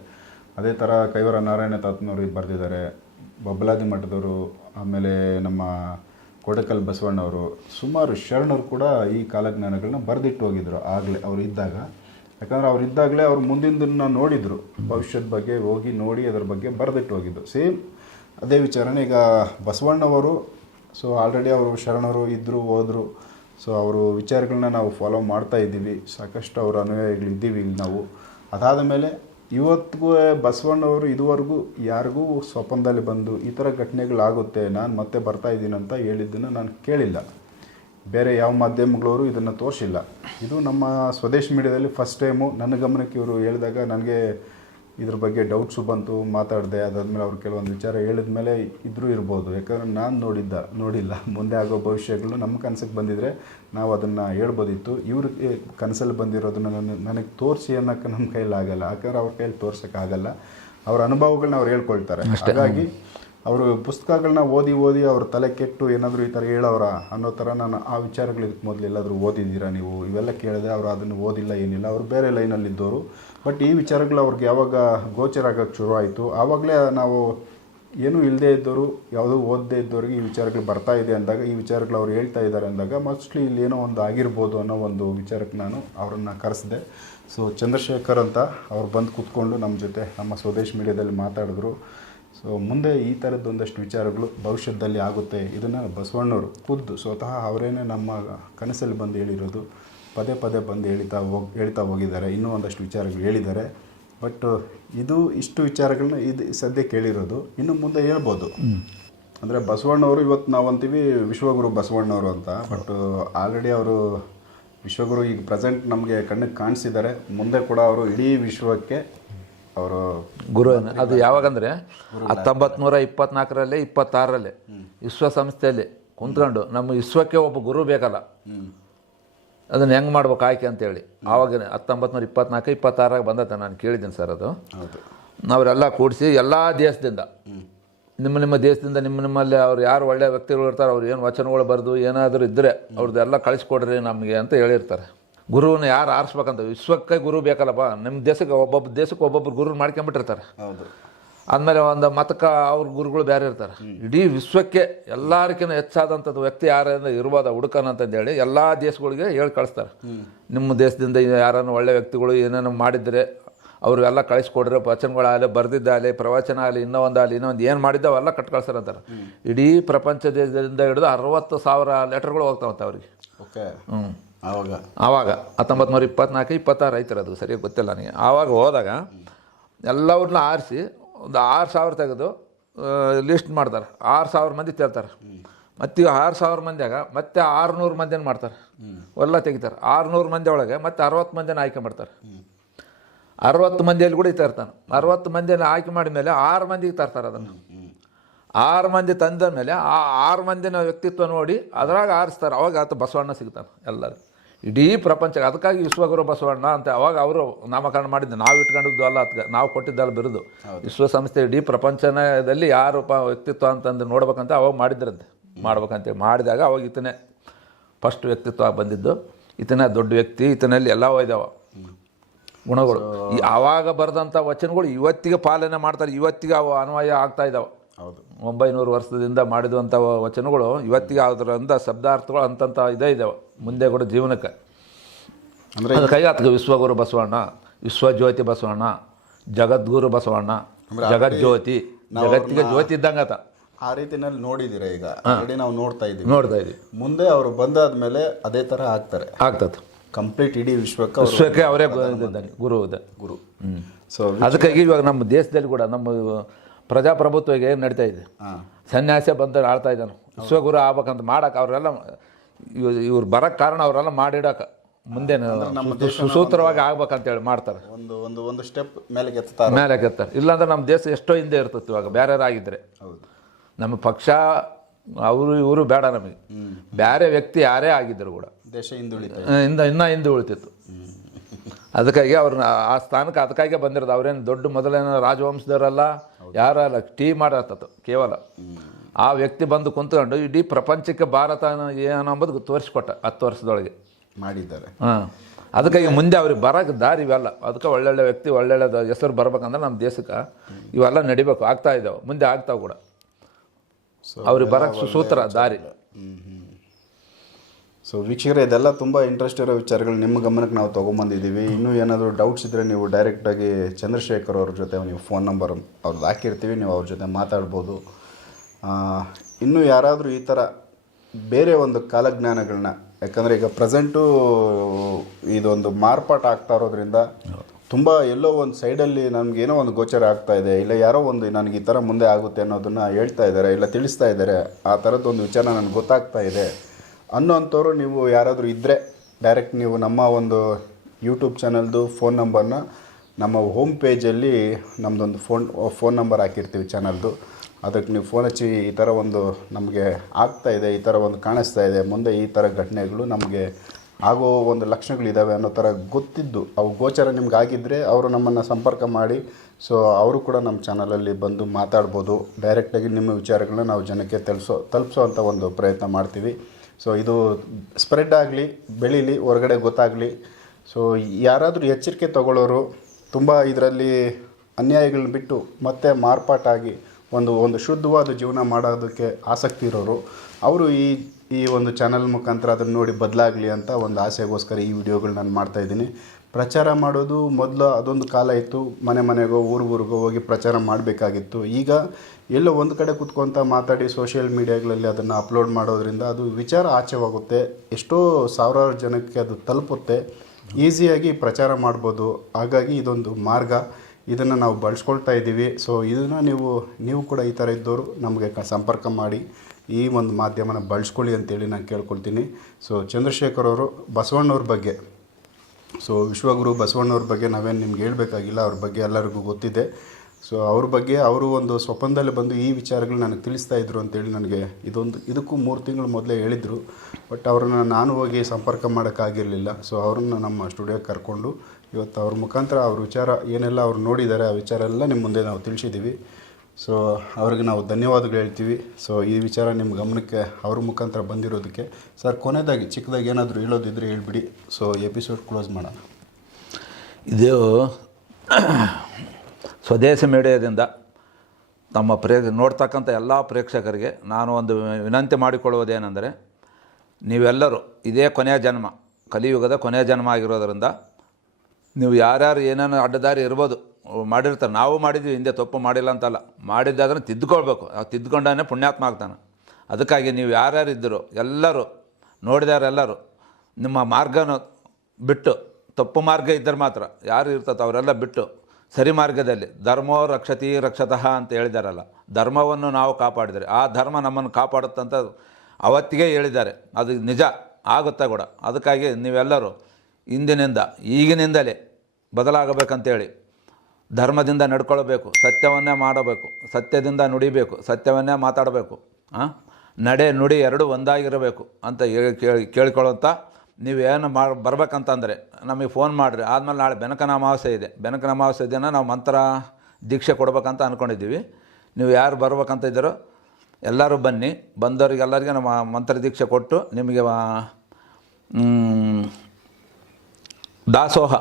ಅದೇ ಥರ ಕೈವರ ನಾರಾಯಣ ತಾತನವ್ರಿಗೆ ಬರೆದಿದ್ದಾರೆ, ಬಬ್ಬಲಾದಿ ಮಠದವರು, ಆಮೇಲೆ ನಮ್ಮ ಕೊಡಕಲ್ ಬಸವಣ್ಣವರು, ಸುಮಾರು ಶರಣರು ಕೂಡ ಈ ಕಾಲಜ್ಞಾನಗಳನ್ನ ಬರೆದಿಟ್ಟು ಹೋಗಿದ್ರು ಆಗಲೇ ಅವರು ಇದ್ದಾಗ. ಯಾಕಂದರೆ ಅವ್ರು ಇದ್ದಾಗಲೇ ಅವ್ರು ಮುಂದಿನ ನೋಡಿದರು, ಭವಿಷ್ಯದ ಬಗ್ಗೆ ಹೋಗಿ ನೋಡಿ ಅದರ ಬಗ್ಗೆ ಬರೆದಿಟ್ಟು ಹೋಗಿದ್ದು. ಸೇಮ್ ಅದೇ ವಿಚಾರನೇ ಈಗ ಬಸವಣ್ಣವರು. ಸೊ ಆಲ್ರೆಡಿ ಅವರು ಶರಣರು ಇದ್ದರು, ಹೋದರು. ಸೊ ಅವರು ವಿಚಾರಗಳನ್ನ ನಾವು ಫಾಲೋ ಮಾಡ್ತಾ ಇದ್ದೀವಿ. ಸಾಕಷ್ಟು ಅವರ ಅನುಯಾಯಿಗಳಿದ್ದೀವಿ ಇಲ್ಲಿ ನಾವು. ಅದಾದ ಮೇಲೆ ಇವತ್ತಿಗೂ ಬಸವಣ್ಣವರು ಇದುವರೆಗೂ ಯಾರಿಗೂ ಸ್ವಪ್ನದಲ್ಲಿ ಬಂದು ಈ ಥರ ಘಟನೆಗಳಾಗುತ್ತೆ, ನಾನು ಮತ್ತೆ ಬರ್ತಾ ಇದ್ದೀನಿ ಅಂತ ಹೇಳಿದ್ದನ್ನು ನಾನು ಕೇಳಿಲ್ಲ. ಬೇರೆ ಯಾವ ಮಾಧ್ಯಮಗಳವರು ಇದನ್ನು ತೋರಿಸಿಲ್ಲ. ಇದು ನಮ್ಮ ಸ್ವದೇಶ್ ಮೀಡಿಯಾದಲ್ಲಿ ಫಸ್ಟ್ ಟೈಮು ನನ್ನ ಗಮನಕ್ಕೆ ಇವರು ಹೇಳಿದಾಗ ನನಗೆ ಇದ್ರ ಬಗ್ಗೆ ಡೌಟ್ಸು ಬಂತು, ಮಾತಾಡಿದೆ. ಅದಾದಮೇಲೆ ಅವ್ರು ಕೆಲವೊಂದು ವಿಚಾರ ಹೇಳಿದ ಮೇಲೆ ಇದ್ರೂ ಇರ್ಬೋದು. ಯಾಕಂದರೆ ನಾನು ನೋಡಿಲ್ಲ ಮುಂದೆ ಆಗೋ ಭವಿಷ್ಯಗಳು ನಮ್ಮ ಕನಸಿಗೆ ಬಂದಿದ್ದರೆ ನಾವು ಅದನ್ನು ಹೇಳ್ಬೋದಿತ್ತು. ಇವ್ರಿಗೆ ಕನಸಲ್ಲಿ ಬಂದಿರೋದನ್ನು ನನಗೆ ತೋರಿಸಿ ಅನ್ನೋಕ್ಕೆ ನಮ್ಮ ಕೈಯಲ್ಲಿ ಆಗಲ್ಲ. ಯಾಕಂದ್ರೆ ಅವ್ರ ಕೈಯಲ್ಲಿ ತೋರ್ಸೋಕ್ಕಾಗಲ್ಲ. ಅವ್ರ ಅನುಭವಗಳನ್ನ ಅವ್ರು ಹೇಳ್ಕೊಳ್ತಾರೆ. ಹಾಗಾಗಿ ಅವರು ಪುಸ್ತಕಗಳನ್ನ ಓದಿ ಅವ್ರ ತಲೆ ಕೆಟ್ಟು ಏನಾದರೂ ಈ ಥರ ಹೇಳೋರ ಅನ್ನೋ ಥರ ನಾನು ಆ ವಿಚಾರಗಳು ಇದಕ್ಕೆ ಮೊದಲು ಎಲ್ಲಾದರೂ ಓದಿದ್ದೀರಾ ನೀವು ಇವೆಲ್ಲ ಕೇಳಿದೆ. ಅವರು ಅದನ್ನು ಓದಿಲ್ಲ, ಏನಿಲ್ಲ. ಅವರು ಬೇರೆ ಲೈನಲ್ಲಿದ್ದವರು. ಬಟ್ ಈ ವಿಚಾರಗಳು ಅವ್ರಿಗೆ ಯಾವಾಗ ಗೋಚರ ಆಗೋಕ್ಕೆ ಶುರು ಆಯಿತು, ಆವಾಗಲೇ ನಾವು ಏನೂ ಇಲ್ಲದೇ ಇದ್ದವರು, ಯಾವುದೂ ಓದದೇ ಇದ್ದವ್ರಿಗೆ ಈ ವಿಚಾರಗಳು ಬರ್ತಾ ಇದೆ ಅಂದಾಗ, ಈ ವಿಚಾರಗಳು ಅವ್ರು ಹೇಳ್ತಾ ಇದ್ದಾರೆ ಅಂದಾಗ ಮೋಸ್ಟ್ಲಿ ಇಲ್ಲಿ ಏನೋ ಒಂದು ಆಗಿರ್ಬೋದು ಅನ್ನೋ ಒಂದು ವಿಚಾರಕ್ಕೆ ನಾನು ಅವರನ್ನು ಕರೆಸಿದೆ. ಸೊ ಚಂದ್ರಶೇಖರ್ ಅಂತ ಅವ್ರು ಬಂದು ಕೂತ್ಕೊಂಡು ನಮ್ಮ ಜೊತೆ ನಮ್ಮ ಸ್ವದೇಶ್ ಮೀಡಿಯಾದಲ್ಲಿ ಮಾತಾಡಿದ್ರು. ಸೊ ಮುಂದೆ ಈ ಥರದ್ದು ಒಂದಷ್ಟು ವಿಚಾರಗಳು ಭವಿಷ್ಯದಲ್ಲಿ ಆಗುತ್ತೆ. ಇದನ್ನು ಬಸವಣ್ಣವರು ಖುದ್ದು ಸ್ವತಃ ಅವರೇನೆ ನಮ್ಮ ಕನಸಲ್ಲಿ ಬಂದು ಹೇಳಿರೋದು. ಪದೇ ಪದೇ ಬಂದು ಹೇಳ್ತಾ ಹೋಗಿದ್ದಾರೆ. ಇನ್ನೂ ಒಂದಷ್ಟು ವಿಚಾರಗಳು ಹೇಳಿದ್ದಾರೆ. ಬಟ್ ಇದು ಇಷ್ಟು ವಿಚಾರಗಳನ್ನ ಇದು ಸದ್ಯಕ್ಕೆ ಹೇಳಿರೋದು. ಇನ್ನು ಮುಂದೆ ಹೇಳ್ಬೋದು. ಅಂದರೆ ಬಸವಣ್ಣವರು ಇವತ್ತು ನಾವು ಅಂತೀವಿ ವಿಶ್ವಗುರು ಬಸವಣ್ಣವರು ಅಂತ. ಬಟ್ ಆಲ್ರೆಡಿ ಅವರು ವಿಶ್ವಗುರು ಈಗ ಪ್ರೆಸೆಂಟ್ ನಮಗೆ ಕಣ್ಣಿಗೆ ಕಾಣಿಸಿದ್ದಾರೆ. ಮುಂದೆ ಕೂಡ ಅವರು ಇಡೀ ವಿಶ್ವಕ್ಕೆ ಅವರು ಗುರು. ಅದು ಯಾವಾಗಂದರೆ 1924ರಲ್ಲಿ 26ರಲ್ಲಿ ವಿಶ್ವಸಂಸ್ಥೆಯಲ್ಲಿ ಕುಂತ್ಕೊಂಡು ನಮ್ಮ ವಿಶ್ವಕ್ಕೆ ಒಬ್ಬ ಗುರು ಬೇಕಲ್ಲ, ಅದನ್ನು ಹೆಂಗೆ ಮಾಡ್ಬೇಕು ಆಯ್ಕೆ ಅಂತೇಳಿ ಆವಾಗ 1924 26 ಬಂದತ್ತೆ. ನಾನು ಕೇಳಿದ್ದೀನಿ ಸರ್ ಅದು. ಅವರೆಲ್ಲ ಕೂಡಿಸಿ ಎಲ್ಲ ದೇಶದಿಂದ, ನಿಮ್ಮ ದೇಶದಿಂದ ನಿಮ್ಮಲ್ಲಿ ಅವ್ರು ಯಾರು ಒಳ್ಳೆಯ ವ್ಯಕ್ತಿಗಳು ಇರ್ತಾರೆ, ಅವ್ರು ಏನು ವಚನಗಳು ಬರೆದು ಏನಾದರೂ ಇದ್ದರೆ ಅವ್ರದ್ದೆಲ್ಲ ಕಳಿಸ್ಕೊಡ್ರಿ ನಮಗೆ ಅಂತ ಹೇಳಿರ್ತಾರೆ. ಗುರುವನ್ನ ಯಾರು ಆರಿಸ್ಬೇಕಂತ, ವಿಶ್ವಕ್ಕೆ ಗುರು ಬೇಕಲ್ಲಪ್ಪ. ನಿಮ್ಮ ದೇಶಕ್ಕೆ ಒಬ್ಬೊಬ್ಬರು ಗುರು ಮಾಡ್ಕೊಂಬಿಟ್ಟಿರ್ತಾರೆ. ಆದಮೇಲೆ ಒಂದು ಮತಕ್ಕೆ ಅವ್ರ ಗುರುಗಳು ಬೇರೆ ಇರ್ತಾರೆ. ಇಡೀ ವಿಶ್ವಕ್ಕೆ ಎಲ್ಲರಿಗಿಂತ ಹೆಚ್ಚಾದಂಥದ್ದು ವ್ಯಕ್ತಿ ಯಾರಿಂದ ಇರ್ಬೋದ ಹುಡುಕನಂತಂದೇಳಿ ಎಲ್ಲ ದೇಶಗಳಿಗೆ ಹೇಳಿ ಕಳಿಸ್ತಾರೆ. ನಿಮ್ಮ ದೇಶದಿಂದ ಯಾರನ್ನು ಒಳ್ಳೆ ವ್ಯಕ್ತಿಗಳು ಏನೇನು ಮಾಡಿದರೆ ಅವರು ಎಲ್ಲ ಕಳಿಸ್ಕೊಡ್ರೆ, ವಚನಗಳಾಗಲಿ, ಬರೆದಿದ್ದಾಗಲಿ, ಪ್ರವಚನ ಆಗಲಿ, ಇನ್ನೊಂದಾಗಲಿ ಏನು ಮಾಡಿದ್ದಾವೆಲ್ಲ ಕಟ್ ಕಳ್ಸಾರಂತಾರೆ. ಇಡೀ ಪ್ರಪಂಚ ದೇಶದಿಂದ ಹಿಡಿದು 60,000 ಲೆಟರ್ಗಳು ಹೋಗ್ತಾವಂತೆ ಅವ್ರಿಗೆ. ಓಕೆ. ಆವಾಗ 1924 26 ಐತಿರೋದು, ಅದು ಸರಿಯಾಗಿ ಗೊತ್ತಿಲ್ಲ ನನಗೆ. ಆವಾಗ ಹೋದಾಗ ಎಲ್ಲವ್ರನ್ನ ಆರಿಸಿ ಒಂದು 6,000 ತೆಗೆದು ಲಿಸ್ಟ್ ಮಾಡ್ತಾರೆ. 6,000 ಮಂದಿ ತೇಳ್ತಾರೆ. ಮತ್ತು 6,000 ಮಂದಿಯಾಗ ಮತ್ತೆ 600 ಮಂದಿನ ಮಾಡ್ತಾರೆ, ಎಲ್ಲ ತೆಗಿತಾರೆ. 600 ಮಂದಿ ಒಳಗೆ ಮತ್ತೆ 60 ಮಂದಿನ ಆಯ್ಕೆ ಮಾಡ್ತಾರೆ. 60 ಮಂದಿಯಲ್ಲಿ ಕೂಡ ತರ್ತಾನೆ. 60 ಮಂದಿನ ಆಯ್ಕೆ ಮಾಡಿದ ಮೇಲೆ 6 ಮಂದಿಗೆ ತರ್ತಾರೆ. ಅದನ್ನು 6 ಮಂದಿ ತಂದ ಮೇಲೆ ಆ 6 ಮಂದಿನ ವ್ಯಕ್ತಿತ್ವ ನೋಡಿ ಅದರಾಗ ಆರಿಸ್ತಾರೆ. ಅವಾಗ ಆತ ಬಸವಣ್ಣ ಸಿಗ್ತಾನೆ ಎಲ್ಲರೂ ಇಡೀ ಪ್ರಪಂಚಕ್ಕೆ. ಅದಕ್ಕಾಗಿ ವಿಶ್ವಗುರು ಬಸವಣ್ಣ ಅಂತ ಅವಾಗ ಅವರು ನಾಮಕರಣ ಮಾಡಿದ್ದು. ನಾವು ಇಟ್ಕೊಂಡಿದ್ದು ಅಲ್ಲ, ಅದಕ್ಕೆ ನಾವು ಕೊಟ್ಟಿದ್ದಲ್ಲ ಬಿರುದು. ವಿಶ್ವಸಂಸ್ಥೆ ಇಡೀ ಪ್ರಪಂಚದಲ್ಲಿ ಯಾರು ವ್ಯಕ್ತಿತ್ವ ಅಂತಂದು ನೋಡ್ಬೇಕಂತ ಅವಾಗ ಮಾಡಿದ್ರಂತೆ. ಮಾಡ್ಬೇಕಂತೇಳಿ ಮಾಡಿದಾಗ ಅವಾಗ ಈತನೇ ಫಸ್ಟ್ ವ್ಯಕ್ತಿತ್ವ ಬಂದಿದ್ದು. ಈತನೇ ದೊಡ್ಡ ವ್ಯಕ್ತಿ. ಈತನಲ್ಲಿ ಎಲ್ಲ ಇದಾವೆ ಗುಣಗಳು. ಆವಾಗ ಬರೆದಂಥ ವಚನಗಳು ಇವತ್ತಿಗೆ ಪಾಲನೆ ಮಾಡ್ತಾರೆ. ಇವತ್ತಿಗೆ ಅವು ಅನ್ವಯ ಆಗ್ತಾ ಇದ್ದಾವೆ. 900 ವರ್ಷದಿಂದ ಮಾಡಿದಂಥ ವಚನಗಳು ಇವತ್ತಿಗೆ ಅದರಿಂದ ಶಬ್ದಾರ್ಥಗಳು ಅಂತಂಥ ಇದ್ದಾವೆ ಮುಂದೆ ಕೂಡ ಜೀವನಕ್ಕೆ. ಅಂದರೆ ಅದಕ್ಕಾಗಿ ಅದಕ್ಕೆ ವಿಶ್ವಗುರು ಬಸವಣ್ಣ, ವಿಶ್ವಜ್ಯೋತಿ ಬಸವಣ್ಣ, ಜಗದ್ಗುರು ಬಸವಣ್ಣ, ಜಗಜ್ಯೋತಿ, ಜಗತ್ತಿಗೆ ಜ್ಯೋತಿ ಇದ್ದಂಗೆ ಆತ. ಆ ರೀತಿನಲ್ಲಿ ನೋಡಿದ್ದೀರಾ ಈಗ ಆಲ್ರೆಡಿ ನಾವು ನೋಡ್ತಾ ಇದ್ದೀವಿ. ಮುಂದೆ ಅವರು ಬಂದಾದ್ಮೇಲೆ ಅದೇ ಥರ ಆಗ್ತದೆ ಕಂಪ್ಲೀಟ್ ಇಡೀ ವಿಶ್ವಕ್ಕೆ ಅವರೇ ಗುರು. ಸೊ ಅದಕ್ಕಾಗಿ ಇವಾಗ ನಮ್ಮ ದೇಶದಲ್ಲಿ ಕೂಡ ನಮ್ಮ ಪ್ರಜಾಪ್ರಭುತ್ವ ಏನು ನಡೀತಾ ಇದೆ. ಸನ್ಯಾಸ ಬಂದು ಆಳ್ತಾ ಇದ್ದಾನೆ. ವಿಶ್ವಗುರು ಆಗ್ಬೇಕಂತ ಮಾಡಕ್ಕೆ ಅವರೆಲ್ಲ ಇವ್ರು ಬರೋಕ್ಕೆ ಕಾರಣ ಅವರೆಲ್ಲ ಮಾಡಿಡಕ್ಕೆ ಮುಂದೆ ಸುಸೂತ್ರವಾಗಿ ಆಗ್ಬೇಕಂತೇಳಿ ಮಾಡ್ತಾರೆ. ಒಂದು ಸ್ಟೆಪ್ ಮೇಲೆ ಕೆತ್ತಾರೆ. ಇಲ್ಲಾಂದ್ರೆ ನಮ್ಮ ದೇಶ ಎಷ್ಟೋ ಹಿಂದೆ ಇರ್ತದೆ. ಇವಾಗ ಬೇರೆಯವರಾಗಿದ್ದರೆ ನಮ್ಮ ಪಕ್ಷ ಅವರು ಇವರು ಬೇಡ ನಮಗೆ. ಬೇರೆ ವ್ಯಕ್ತಿ ಯಾರೇ ಆಗಿದ್ದರು ಕೂಡ ದೇಶ ಇನ್ನೂ ಹಿಂದೆ ಉಳಿತಿತ್ತು. ಅದಕ್ಕಾಗಿ ಅವ್ರನ್ನ ಆ ಸ್ಥಾನಕ್ಕೆ ಅದಕ್ಕಾಗೆ ಬಂದಿರೋದು. ಅವ್ರೇನು ದೊಡ್ಡ ಮೊದಲೇನೋ ರಾಜವಂಶದವರಲ್ಲ, ಯಾರಲ್ಲ, ಟೀ ಮಾಡತ್ತತ್ತು ಕೇವಲ. ಆ ವ್ಯಕ್ತಿ ಬಂದು ಕುಂತ್ಕೊಂಡು ಇಡೀ ಪ್ರಪಂಚಕ್ಕೆ ಭಾರತ ಏನಂಬುದು ತೋರಿಸ್ಕೊಟ್ಟ 10 ವರ್ಷದೊಳಗೆ ಮಾಡಿದ್ದಾರೆ. ಅದಕ್ಕಾಗಿ ಮುಂದೆ ಅವ್ರಿಗೆ ಬರೋಕ್ಕೆ ದಾರಿ ಇವೆಲ್ಲ. ಅದಕ್ಕೆ ಒಳ್ಳೊಳ್ಳೆ ವ್ಯಕ್ತಿ ಒಳ್ಳೊಳ್ಳೆ ಹೆಸರು ಬರ್ಬೇಕಂದ್ರೆ ನಮ್ಮ ದೇಶಕ್ಕೆ ಇವೆಲ್ಲ ನಡಿಬೇಕು. ಆಗ್ತಾ ಇದ್ದಾವೆ, ಮುಂದೆ ಆಗ್ತಾವೆ ಕೂಡ. ಅವ್ರಿಗೆ ಬರೋಕ್ಕೆ ಸೂತ್ರ ದಾರಿ. ಸೊ ವೀಕ್ಷಕರೇ, ಇದೆಲ್ಲ ತುಂಬ ಇಂಟ್ರೆಸ್ಟ್ ಇರೋ ವಿಚಾರಗಳು ನಿಮ್ಮ ಗಮನಕ್ಕೆ ನಾವು ತೊಗೊಂಬಂದಿದ್ದೀವಿ. ಇನ್ನೂ ಏನಾದರೂ ಡೌಟ್ಸ್ ಇದ್ದರೆ ನೀವು ಡೈರೆಕ್ಟಾಗಿ ಚಂದ್ರಶೇಖರ್ ಅವ್ರ ಜೊತೆ ನೀವು ಫೋನ್ ನಂಬರ್ ಅವ್ರದ್ದು ಹಾಕಿರ್ತೀವಿ, ನೀವು ಅವ್ರ ಜೊತೆ ಮಾತಾಡ್ಬೋದು. ಇನ್ನೂ ಯಾರಾದರೂ ಈ ಥರ ಬೇರೆ ಒಂದು ಕಾಲಜ್ಞಾನಗಳನ್ನ, ಯಾಕಂದರೆ ಈಗ ಪ್ರೆಸೆಂಟು ಇದೊಂದು ಮಾರ್ಪಾಟ ಆಗ್ತಾ ಇರೋದ್ರಿಂದ ತುಂಬ ಎಲ್ಲೋ ಒಂದು ಸೈಡಲ್ಲಿ ನನಗೇನೋ ಒಂದು ಗೋಚರ ಆಗ್ತಾ ಇದೆ, ಇಲ್ಲ ಯಾರೋ ಒಂದು ನನಗೆ ಈ ಥರ ಮುಂದೆ ಆಗುತ್ತೆ ಅನ್ನೋದನ್ನು ಹೇಳ್ತಾ ಇದ್ದಾರೆ, ಇಲ್ಲ ತಿಳಿಸ್ತಾ ಇದ್ದಾರೆ. ಆ ಥರದ್ದೊಂದು ವಿಚಾರ ನನಗೆ ಗೊತ್ತಾಗ್ತಾ ಇದೆ ಅನ್ನೋಂಥವ್ರು ನೀವು ಯಾರಾದರೂ ಇದ್ದರೆ ಡೈರೆಕ್ಟ್ ನೀವು ನಮ್ಮ ಒಂದು ಯೂಟ್ಯೂಬ್ ಚಾನಲ್ದು ಫೋನ್ ನಂಬರ್ನ ನಮ್ಮ ಹೋಮ್ ಪೇಜಲ್ಲಿ ನಮ್ಮದೊಂದು ಫೋನ್ ನಂಬರ್ ಹಾಕಿರ್ತೀವಿ ಚಾನಲ್ದು. ಅದಕ್ಕೆ ನೀವು ಫೋನ್ ಹಚ್ಚಿ ಈ ಥರ ಒಂದು ನಮಗೆ ಆಗ್ತಾಯಿದೆ, ಈ ಥರ ಒಂದು ಕಾಣಿಸ್ತಾ ಇದೆ, ಮುಂದೆ ಈ ಥರ ಘಟನೆಗಳು ನಮಗೆ ಆಗೋ ಒಂದು ಲಕ್ಷಣಗಳಿದ್ದಾವೆ ಅನ್ನೋ ಥರ ಗೊತ್ತಿದ್ದು ಅವು ಗೋಚರ ನಿಮ್ಗೆ ಆಗಿದ್ದರೆ ಅವರು ನಮ್ಮನ್ನು ಸಂಪರ್ಕ ಮಾಡಿ. ಸೊ ಅವರು ಕೂಡ ನಮ್ಮ ಚಾನಲಲ್ಲಿ ಬಂದು ಮಾತಾಡ್ಬೋದು. ಡೈರೆಕ್ಟಾಗಿ ನಿಮ್ಮ ವಿಚಾರಗಳನ್ನ ನಾವು ಜನಕ್ಕೆ ತಲುಪಿಸೋ ಅಂಥ ಒಂದು ಪ್ರಯತ್ನ ಮಾಡ್ತೀವಿ. ಸೊ ಇದು ಸ್ಪ್ರೆಡ್ ಆಗಲಿ, ಬೆಳೀಲಿ, ಹೊರಗಡೆ ಗೊತ್ತಾಗಲಿ. ಸೊ ಯಾರಾದರೂ ಎಚ್ಚರಿಕೆ ತಗೊಳ್ಳೋರು, ತುಂಬ ಇದರಲ್ಲಿ ಅನ್ಯಾಯಗಳನ್ನ ಬಿಟ್ಟು ಮತ್ತೆ ಮಾರ್ಪಾಟಾಗಿ ಒಂದು ಶುದ್ಧವಾದ ಜೀವನ ಮಾಡೋದಕ್ಕೆ ಆಸಕ್ತಿ ಇರೋರು ಅವರು ಈ ಒಂದು ಚಾನಲ್ ಮುಖಾಂತರ ಅದನ್ನು ನೋಡಿ ಬದಲಾಗಲಿ ಅಂತ ಒಂದು ಆಸೆಗೋಸ್ಕರ ಈ ವಿಡಿಯೋಗಳು ನಾನು ಮಾಡ್ತಾಯಿದ್ದೀನಿ. ಪ್ರಚಾರ ಮಾಡೋದು ಮೊದಲು ಅದೊಂದು ಕಾಲ ಇತ್ತು, ಮನೆ ಮನೆಗೋ ಊರಿಗೋ ಹೋಗಿ ಪ್ರಚಾರ ಮಾಡಬೇಕಾಗಿತ್ತು. ಈಗ ಎಲ್ಲೋ ಒಂದು ಕಡೆ ಕುತ್ಕೊತ ಮಾತಾಡಿ ಸೋಷಿಯಲ್ ಮೀಡಿಯಾಗಳಲ್ಲಿ ಅದನ್ನು ಅಪ್ಲೋಡ್ ಮಾಡೋದ್ರಿಂದ ಅದು ವಿಚಾರ ಆಚೆವಾಗುತ್ತೆ, ಎಷ್ಟೋ ಸಾವಿರಾರು ಜನಕ್ಕೆ ಅದು ತಲುಪುತ್ತೆ, ಈಸಿಯಾಗಿ ಪ್ರಚಾರ ಮಾಡ್ಬೋದು. ಹಾಗಾಗಿ ಇದೊಂದು ಮಾರ್ಗ, ಇದನ್ನು ನಾವು ಬಳಸ್ಕೊಳ್ತಾ ಇದ್ದೀವಿ. ಸೊ ಇದನ್ನು ನೀವು ಕೂಡ ಈ ಥರ ಇದ್ದವರು ನಮಗೆ ಸಂಪರ್ಕ ಮಾಡಿ ಈ ಒಂದು ಮಾಧ್ಯಮನ ಬಳಸ್ಕೊಳ್ಳಿ ಅಂತೇಳಿ ನಾನು ಕೇಳ್ಕೊಳ್ತೀನಿ. ಸೊ ಚಂದ್ರಶೇಖರ್ ಅವರು ಬಸವಣ್ಣವ್ರ ಬಗ್ಗೆ, ಸೊ ವಿಶ್ವಗುರು ಬಸವಣ್ಣವ್ರ ಬಗ್ಗೆ ನಾವೇನು ನಿಮ್ಗೆ ಹೇಳಬೇಕಾಗಿಲ್ಲ, ಅವ್ರ ಬಗ್ಗೆ ಎಲ್ಲರಿಗೂ ಗೊತ್ತಿದೆ. ಸೊ ಅವ್ರ ಬಗ್ಗೆ ಅವರು ಒಂದು ಸ್ವಪ್ನದಲ್ಲಿ ಬಂದು ಈ ವಿಚಾರಗಳು ನನಗೆ ತಿಳಿಸ್ತಾ ಇದ್ರು ಅಂತೇಳಿ ನನಗೆ ಇದಕ್ಕೂ 3 ತಿಂಗಳು ಮೊದಲೇ ಹೇಳಿದರು. ಬಟ್ ಅವ್ರನ್ನ ನಾನು ಹೋಗಿ ಸಂಪರ್ಕ ಮಾಡೋಕ್ಕಾಗಿರಲಿಲ್ಲ. ಸೊ ಅವ್ರನ್ನ ನಮ್ಮ ಸ್ಟುಡಿಯೋಗೆ ಕರ್ಕೊಂಡು ಇವತ್ತು ಅವ್ರ ಮುಖಾಂತರ ಅವ್ರ ವಿಚಾರ ಏನೆಲ್ಲ ಅವ್ರು ನೋಡಿದ್ದಾರೆ ಆ ವಿಚಾರ ಎಲ್ಲ ನಿಮ್ಮ ಮುಂದೆ ನಾವು ತಿಳಿಸಿದ್ದೀವಿ. ಸೊ ಅವ್ರಿಗೆ ನಾವು ಧನ್ಯವಾದಗಳು ಹೇಳ್ತೀವಿ. ಸೊ ಈ ವಿಚಾರ ನಿಮ್ಮ ಗಮನಕ್ಕೆ ಅವ್ರ ಮುಖಾಂತರ ಬಂದಿರೋದಕ್ಕೆ. ಸರ್, ಕೊನೆಯದಾಗಿ ಚಿಕ್ಕದಾಗಿ ಏನಾದರೂ ಹೇಳೋದಿದ್ರೆ ಹೇಳ್ಬಿಡಿ. ಸೊ ಎಪಿಸೋಡ್ ಕ್ಲೋಸ್ ಮಾಡೋಣ. ಇದು ಸ್ವದೇಶಿ ಮೀಡಿಯಾದಿಂದ ತಮ್ಮ ನೋಡ್ತಕ್ಕಂಥ ಎಲ್ಲ ಪ್ರೇಕ್ಷಕರಿಗೆ ನಾನು ಒಂದು ವಿನಂತಿ ಮಾಡಿಕೊಳ್ಳುವುದೇನೆಂದರೆ, ನೀವೆಲ್ಲರೂ ಇದೇ ಕೊನೆಯ ಜನ್ಮ, ಕಲಿಯುಗದ ಕೊನೆಯ ಜನ್ಮ ಆಗಿರೋದರಿಂದ ನೀವು ಯಾರ್ಯಾರು ಏನೇನು ಅಡ್ಡದಾರಿ ಇರ್ಬೋದು ಮಾಡಿರ್ತಾರೆ. ನಾವು ಮಾಡಿದ್ವಿ, ಹಿಂದೆ ತಪ್ಪು ಮಾಡಿಲ್ಲ ಅಂತಲ್ಲ, ಮಾಡಿದ್ದಾದ್ರೆ ತಿದ್ದುಕೊಳ್ಬೇಕು. ತಿದ್ದುಕೊಂಡೇ ಪುಣ್ಯಾತ್ಮ ಆಗ್ತಾನೆ. ಅದಕ್ಕಾಗಿ ನೀವು ಯಾರ್ಯಾರು ಇದ್ದರು ಎಲ್ಲರೂ ನೋಡಿದಾರೆಲ್ಲರೂ ನಿಮ್ಮ ಮಾರ್ಗನ ಬಿಟ್ಟು, ತಪ್ಪು ಮಾರ್ಗ ಇದ್ದರೆ ಮಾತ್ರ ಯಾರು ಇರ್ತದೆ ಅವರೆಲ್ಲ ಬಿಟ್ಟು ಸರಿ ಮಾರ್ಗದಲ್ಲಿ ಧರ್ಮೋ ರಕ್ಷತಿ ರಕ್ಷತಃ ಅಂತ ಹೇಳಿದಾರಲ್ಲ, ಧರ್ಮವನ್ನು ನಾವು ಕಾಪಾಡಿದರೆ ಆ ಧರ್ಮ ನಮ್ಮನ್ನು ಕಾಪಾಡುತ್ತಂತ ಅವತ್ತಿಗೆ ಹೇಳಿದ್ದಾರೆ. ಅದು ನಿಜ ಆಗುತ್ತೆ ಕೂಡ. ಅದಕ್ಕಾಗಿ ನೀವೆಲ್ಲರೂ ಇಂದಿನಿಂದ ಈಗಿನಿಂದಲೇ ಬದಲಾಗಬೇಕಂತೇಳಿ ಧರ್ಮದಿಂದ ನಡ್ಕೊಳ್ಬೇಕು, ಸತ್ಯವನ್ನೇ ಮಾಡಬೇಕು, ಸತ್ಯದಿಂದ ನುಡಿಬೇಕು, ಸತ್ಯವನ್ನೇ ಮಾತಾಡಬೇಕು, ನಡೆ ನುಡಿ ಎರಡೂ ಒಂದಾಗಿರಬೇಕು ಅಂತ ಕೇಳಿಕೊಳ್ಳುತ್ತಾ, ನೀವೇನು ಬರ್ಬೇಕಂತಂದರೆ ನಮಗೆ ಫೋನ್ ಮಾಡಿರಿ. ಆದಮೇಲೆ ನಾಳೆ ಬೆನಕನ ಅಮಾವಾಸ್ಯೆ ಇದೆ. ಬೆನಕನ ಅಮಾವಾಸ್ಯೆ ದಿನ ನಾವು ಮಂತ್ರ ದೀಕ್ಷೆ ಕೊಡ್ಬೇಕಂತ ಅಂದ್ಕೊಂಡಿದ್ದೀವಿ. ನೀವು ಯಾರು ಬರ್ಬೇಕಂತ ಇದ್ದೀರೋ ಎಲ್ಲರೂ ಬನ್ನಿ. ಬಂದವರಿಗೆಲ್ಲರಿಗೆ ನಮ್ಮ ಮಂತ್ರ ದೀಕ್ಷೆ ಕೊಟ್ಟು ನಿಮಗೆ ದಾಸೋಹ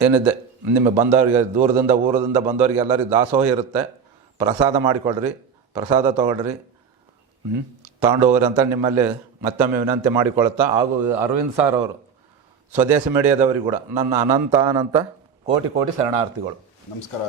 ಏನಿದೆ ನಿಮಗೆ ಬಂದವರಿಗೆ ಊರದಿಂದ ಬಂದವರಿಗೆ ಎಲ್ಲರಿಗೆ ದಾಸೋಹ ಇರುತ್ತೆ. ಪ್ರಸಾದ ಮಾಡಿಕೊಡ್ರಿ, ಪ್ರಸಾದ ತೊಗೊಳ್ರಿ, ತಗೊಂಡೋಗ್ರಿ ಅಂತ ನಿಮ್ಮಲ್ಲಿ ಮತ್ತೊಮ್ಮೆ ವಿನಂತಿ ಮಾಡಿಕೊಳ್ಳುತ್ತಾ, ಹಾಗೂ ಅರವಿಂದ್ ಸರ್ ಅವರು ಸ್ವದೇಶಿ ಮೀಡಿಯಾದವರಿಗೆ ಕೂಡ ನನ್ನ ಅನಂತ ಕೋಟಿ ಶರಣಾರ್ಥಿಗಳು. ನಮಸ್ಕಾರ.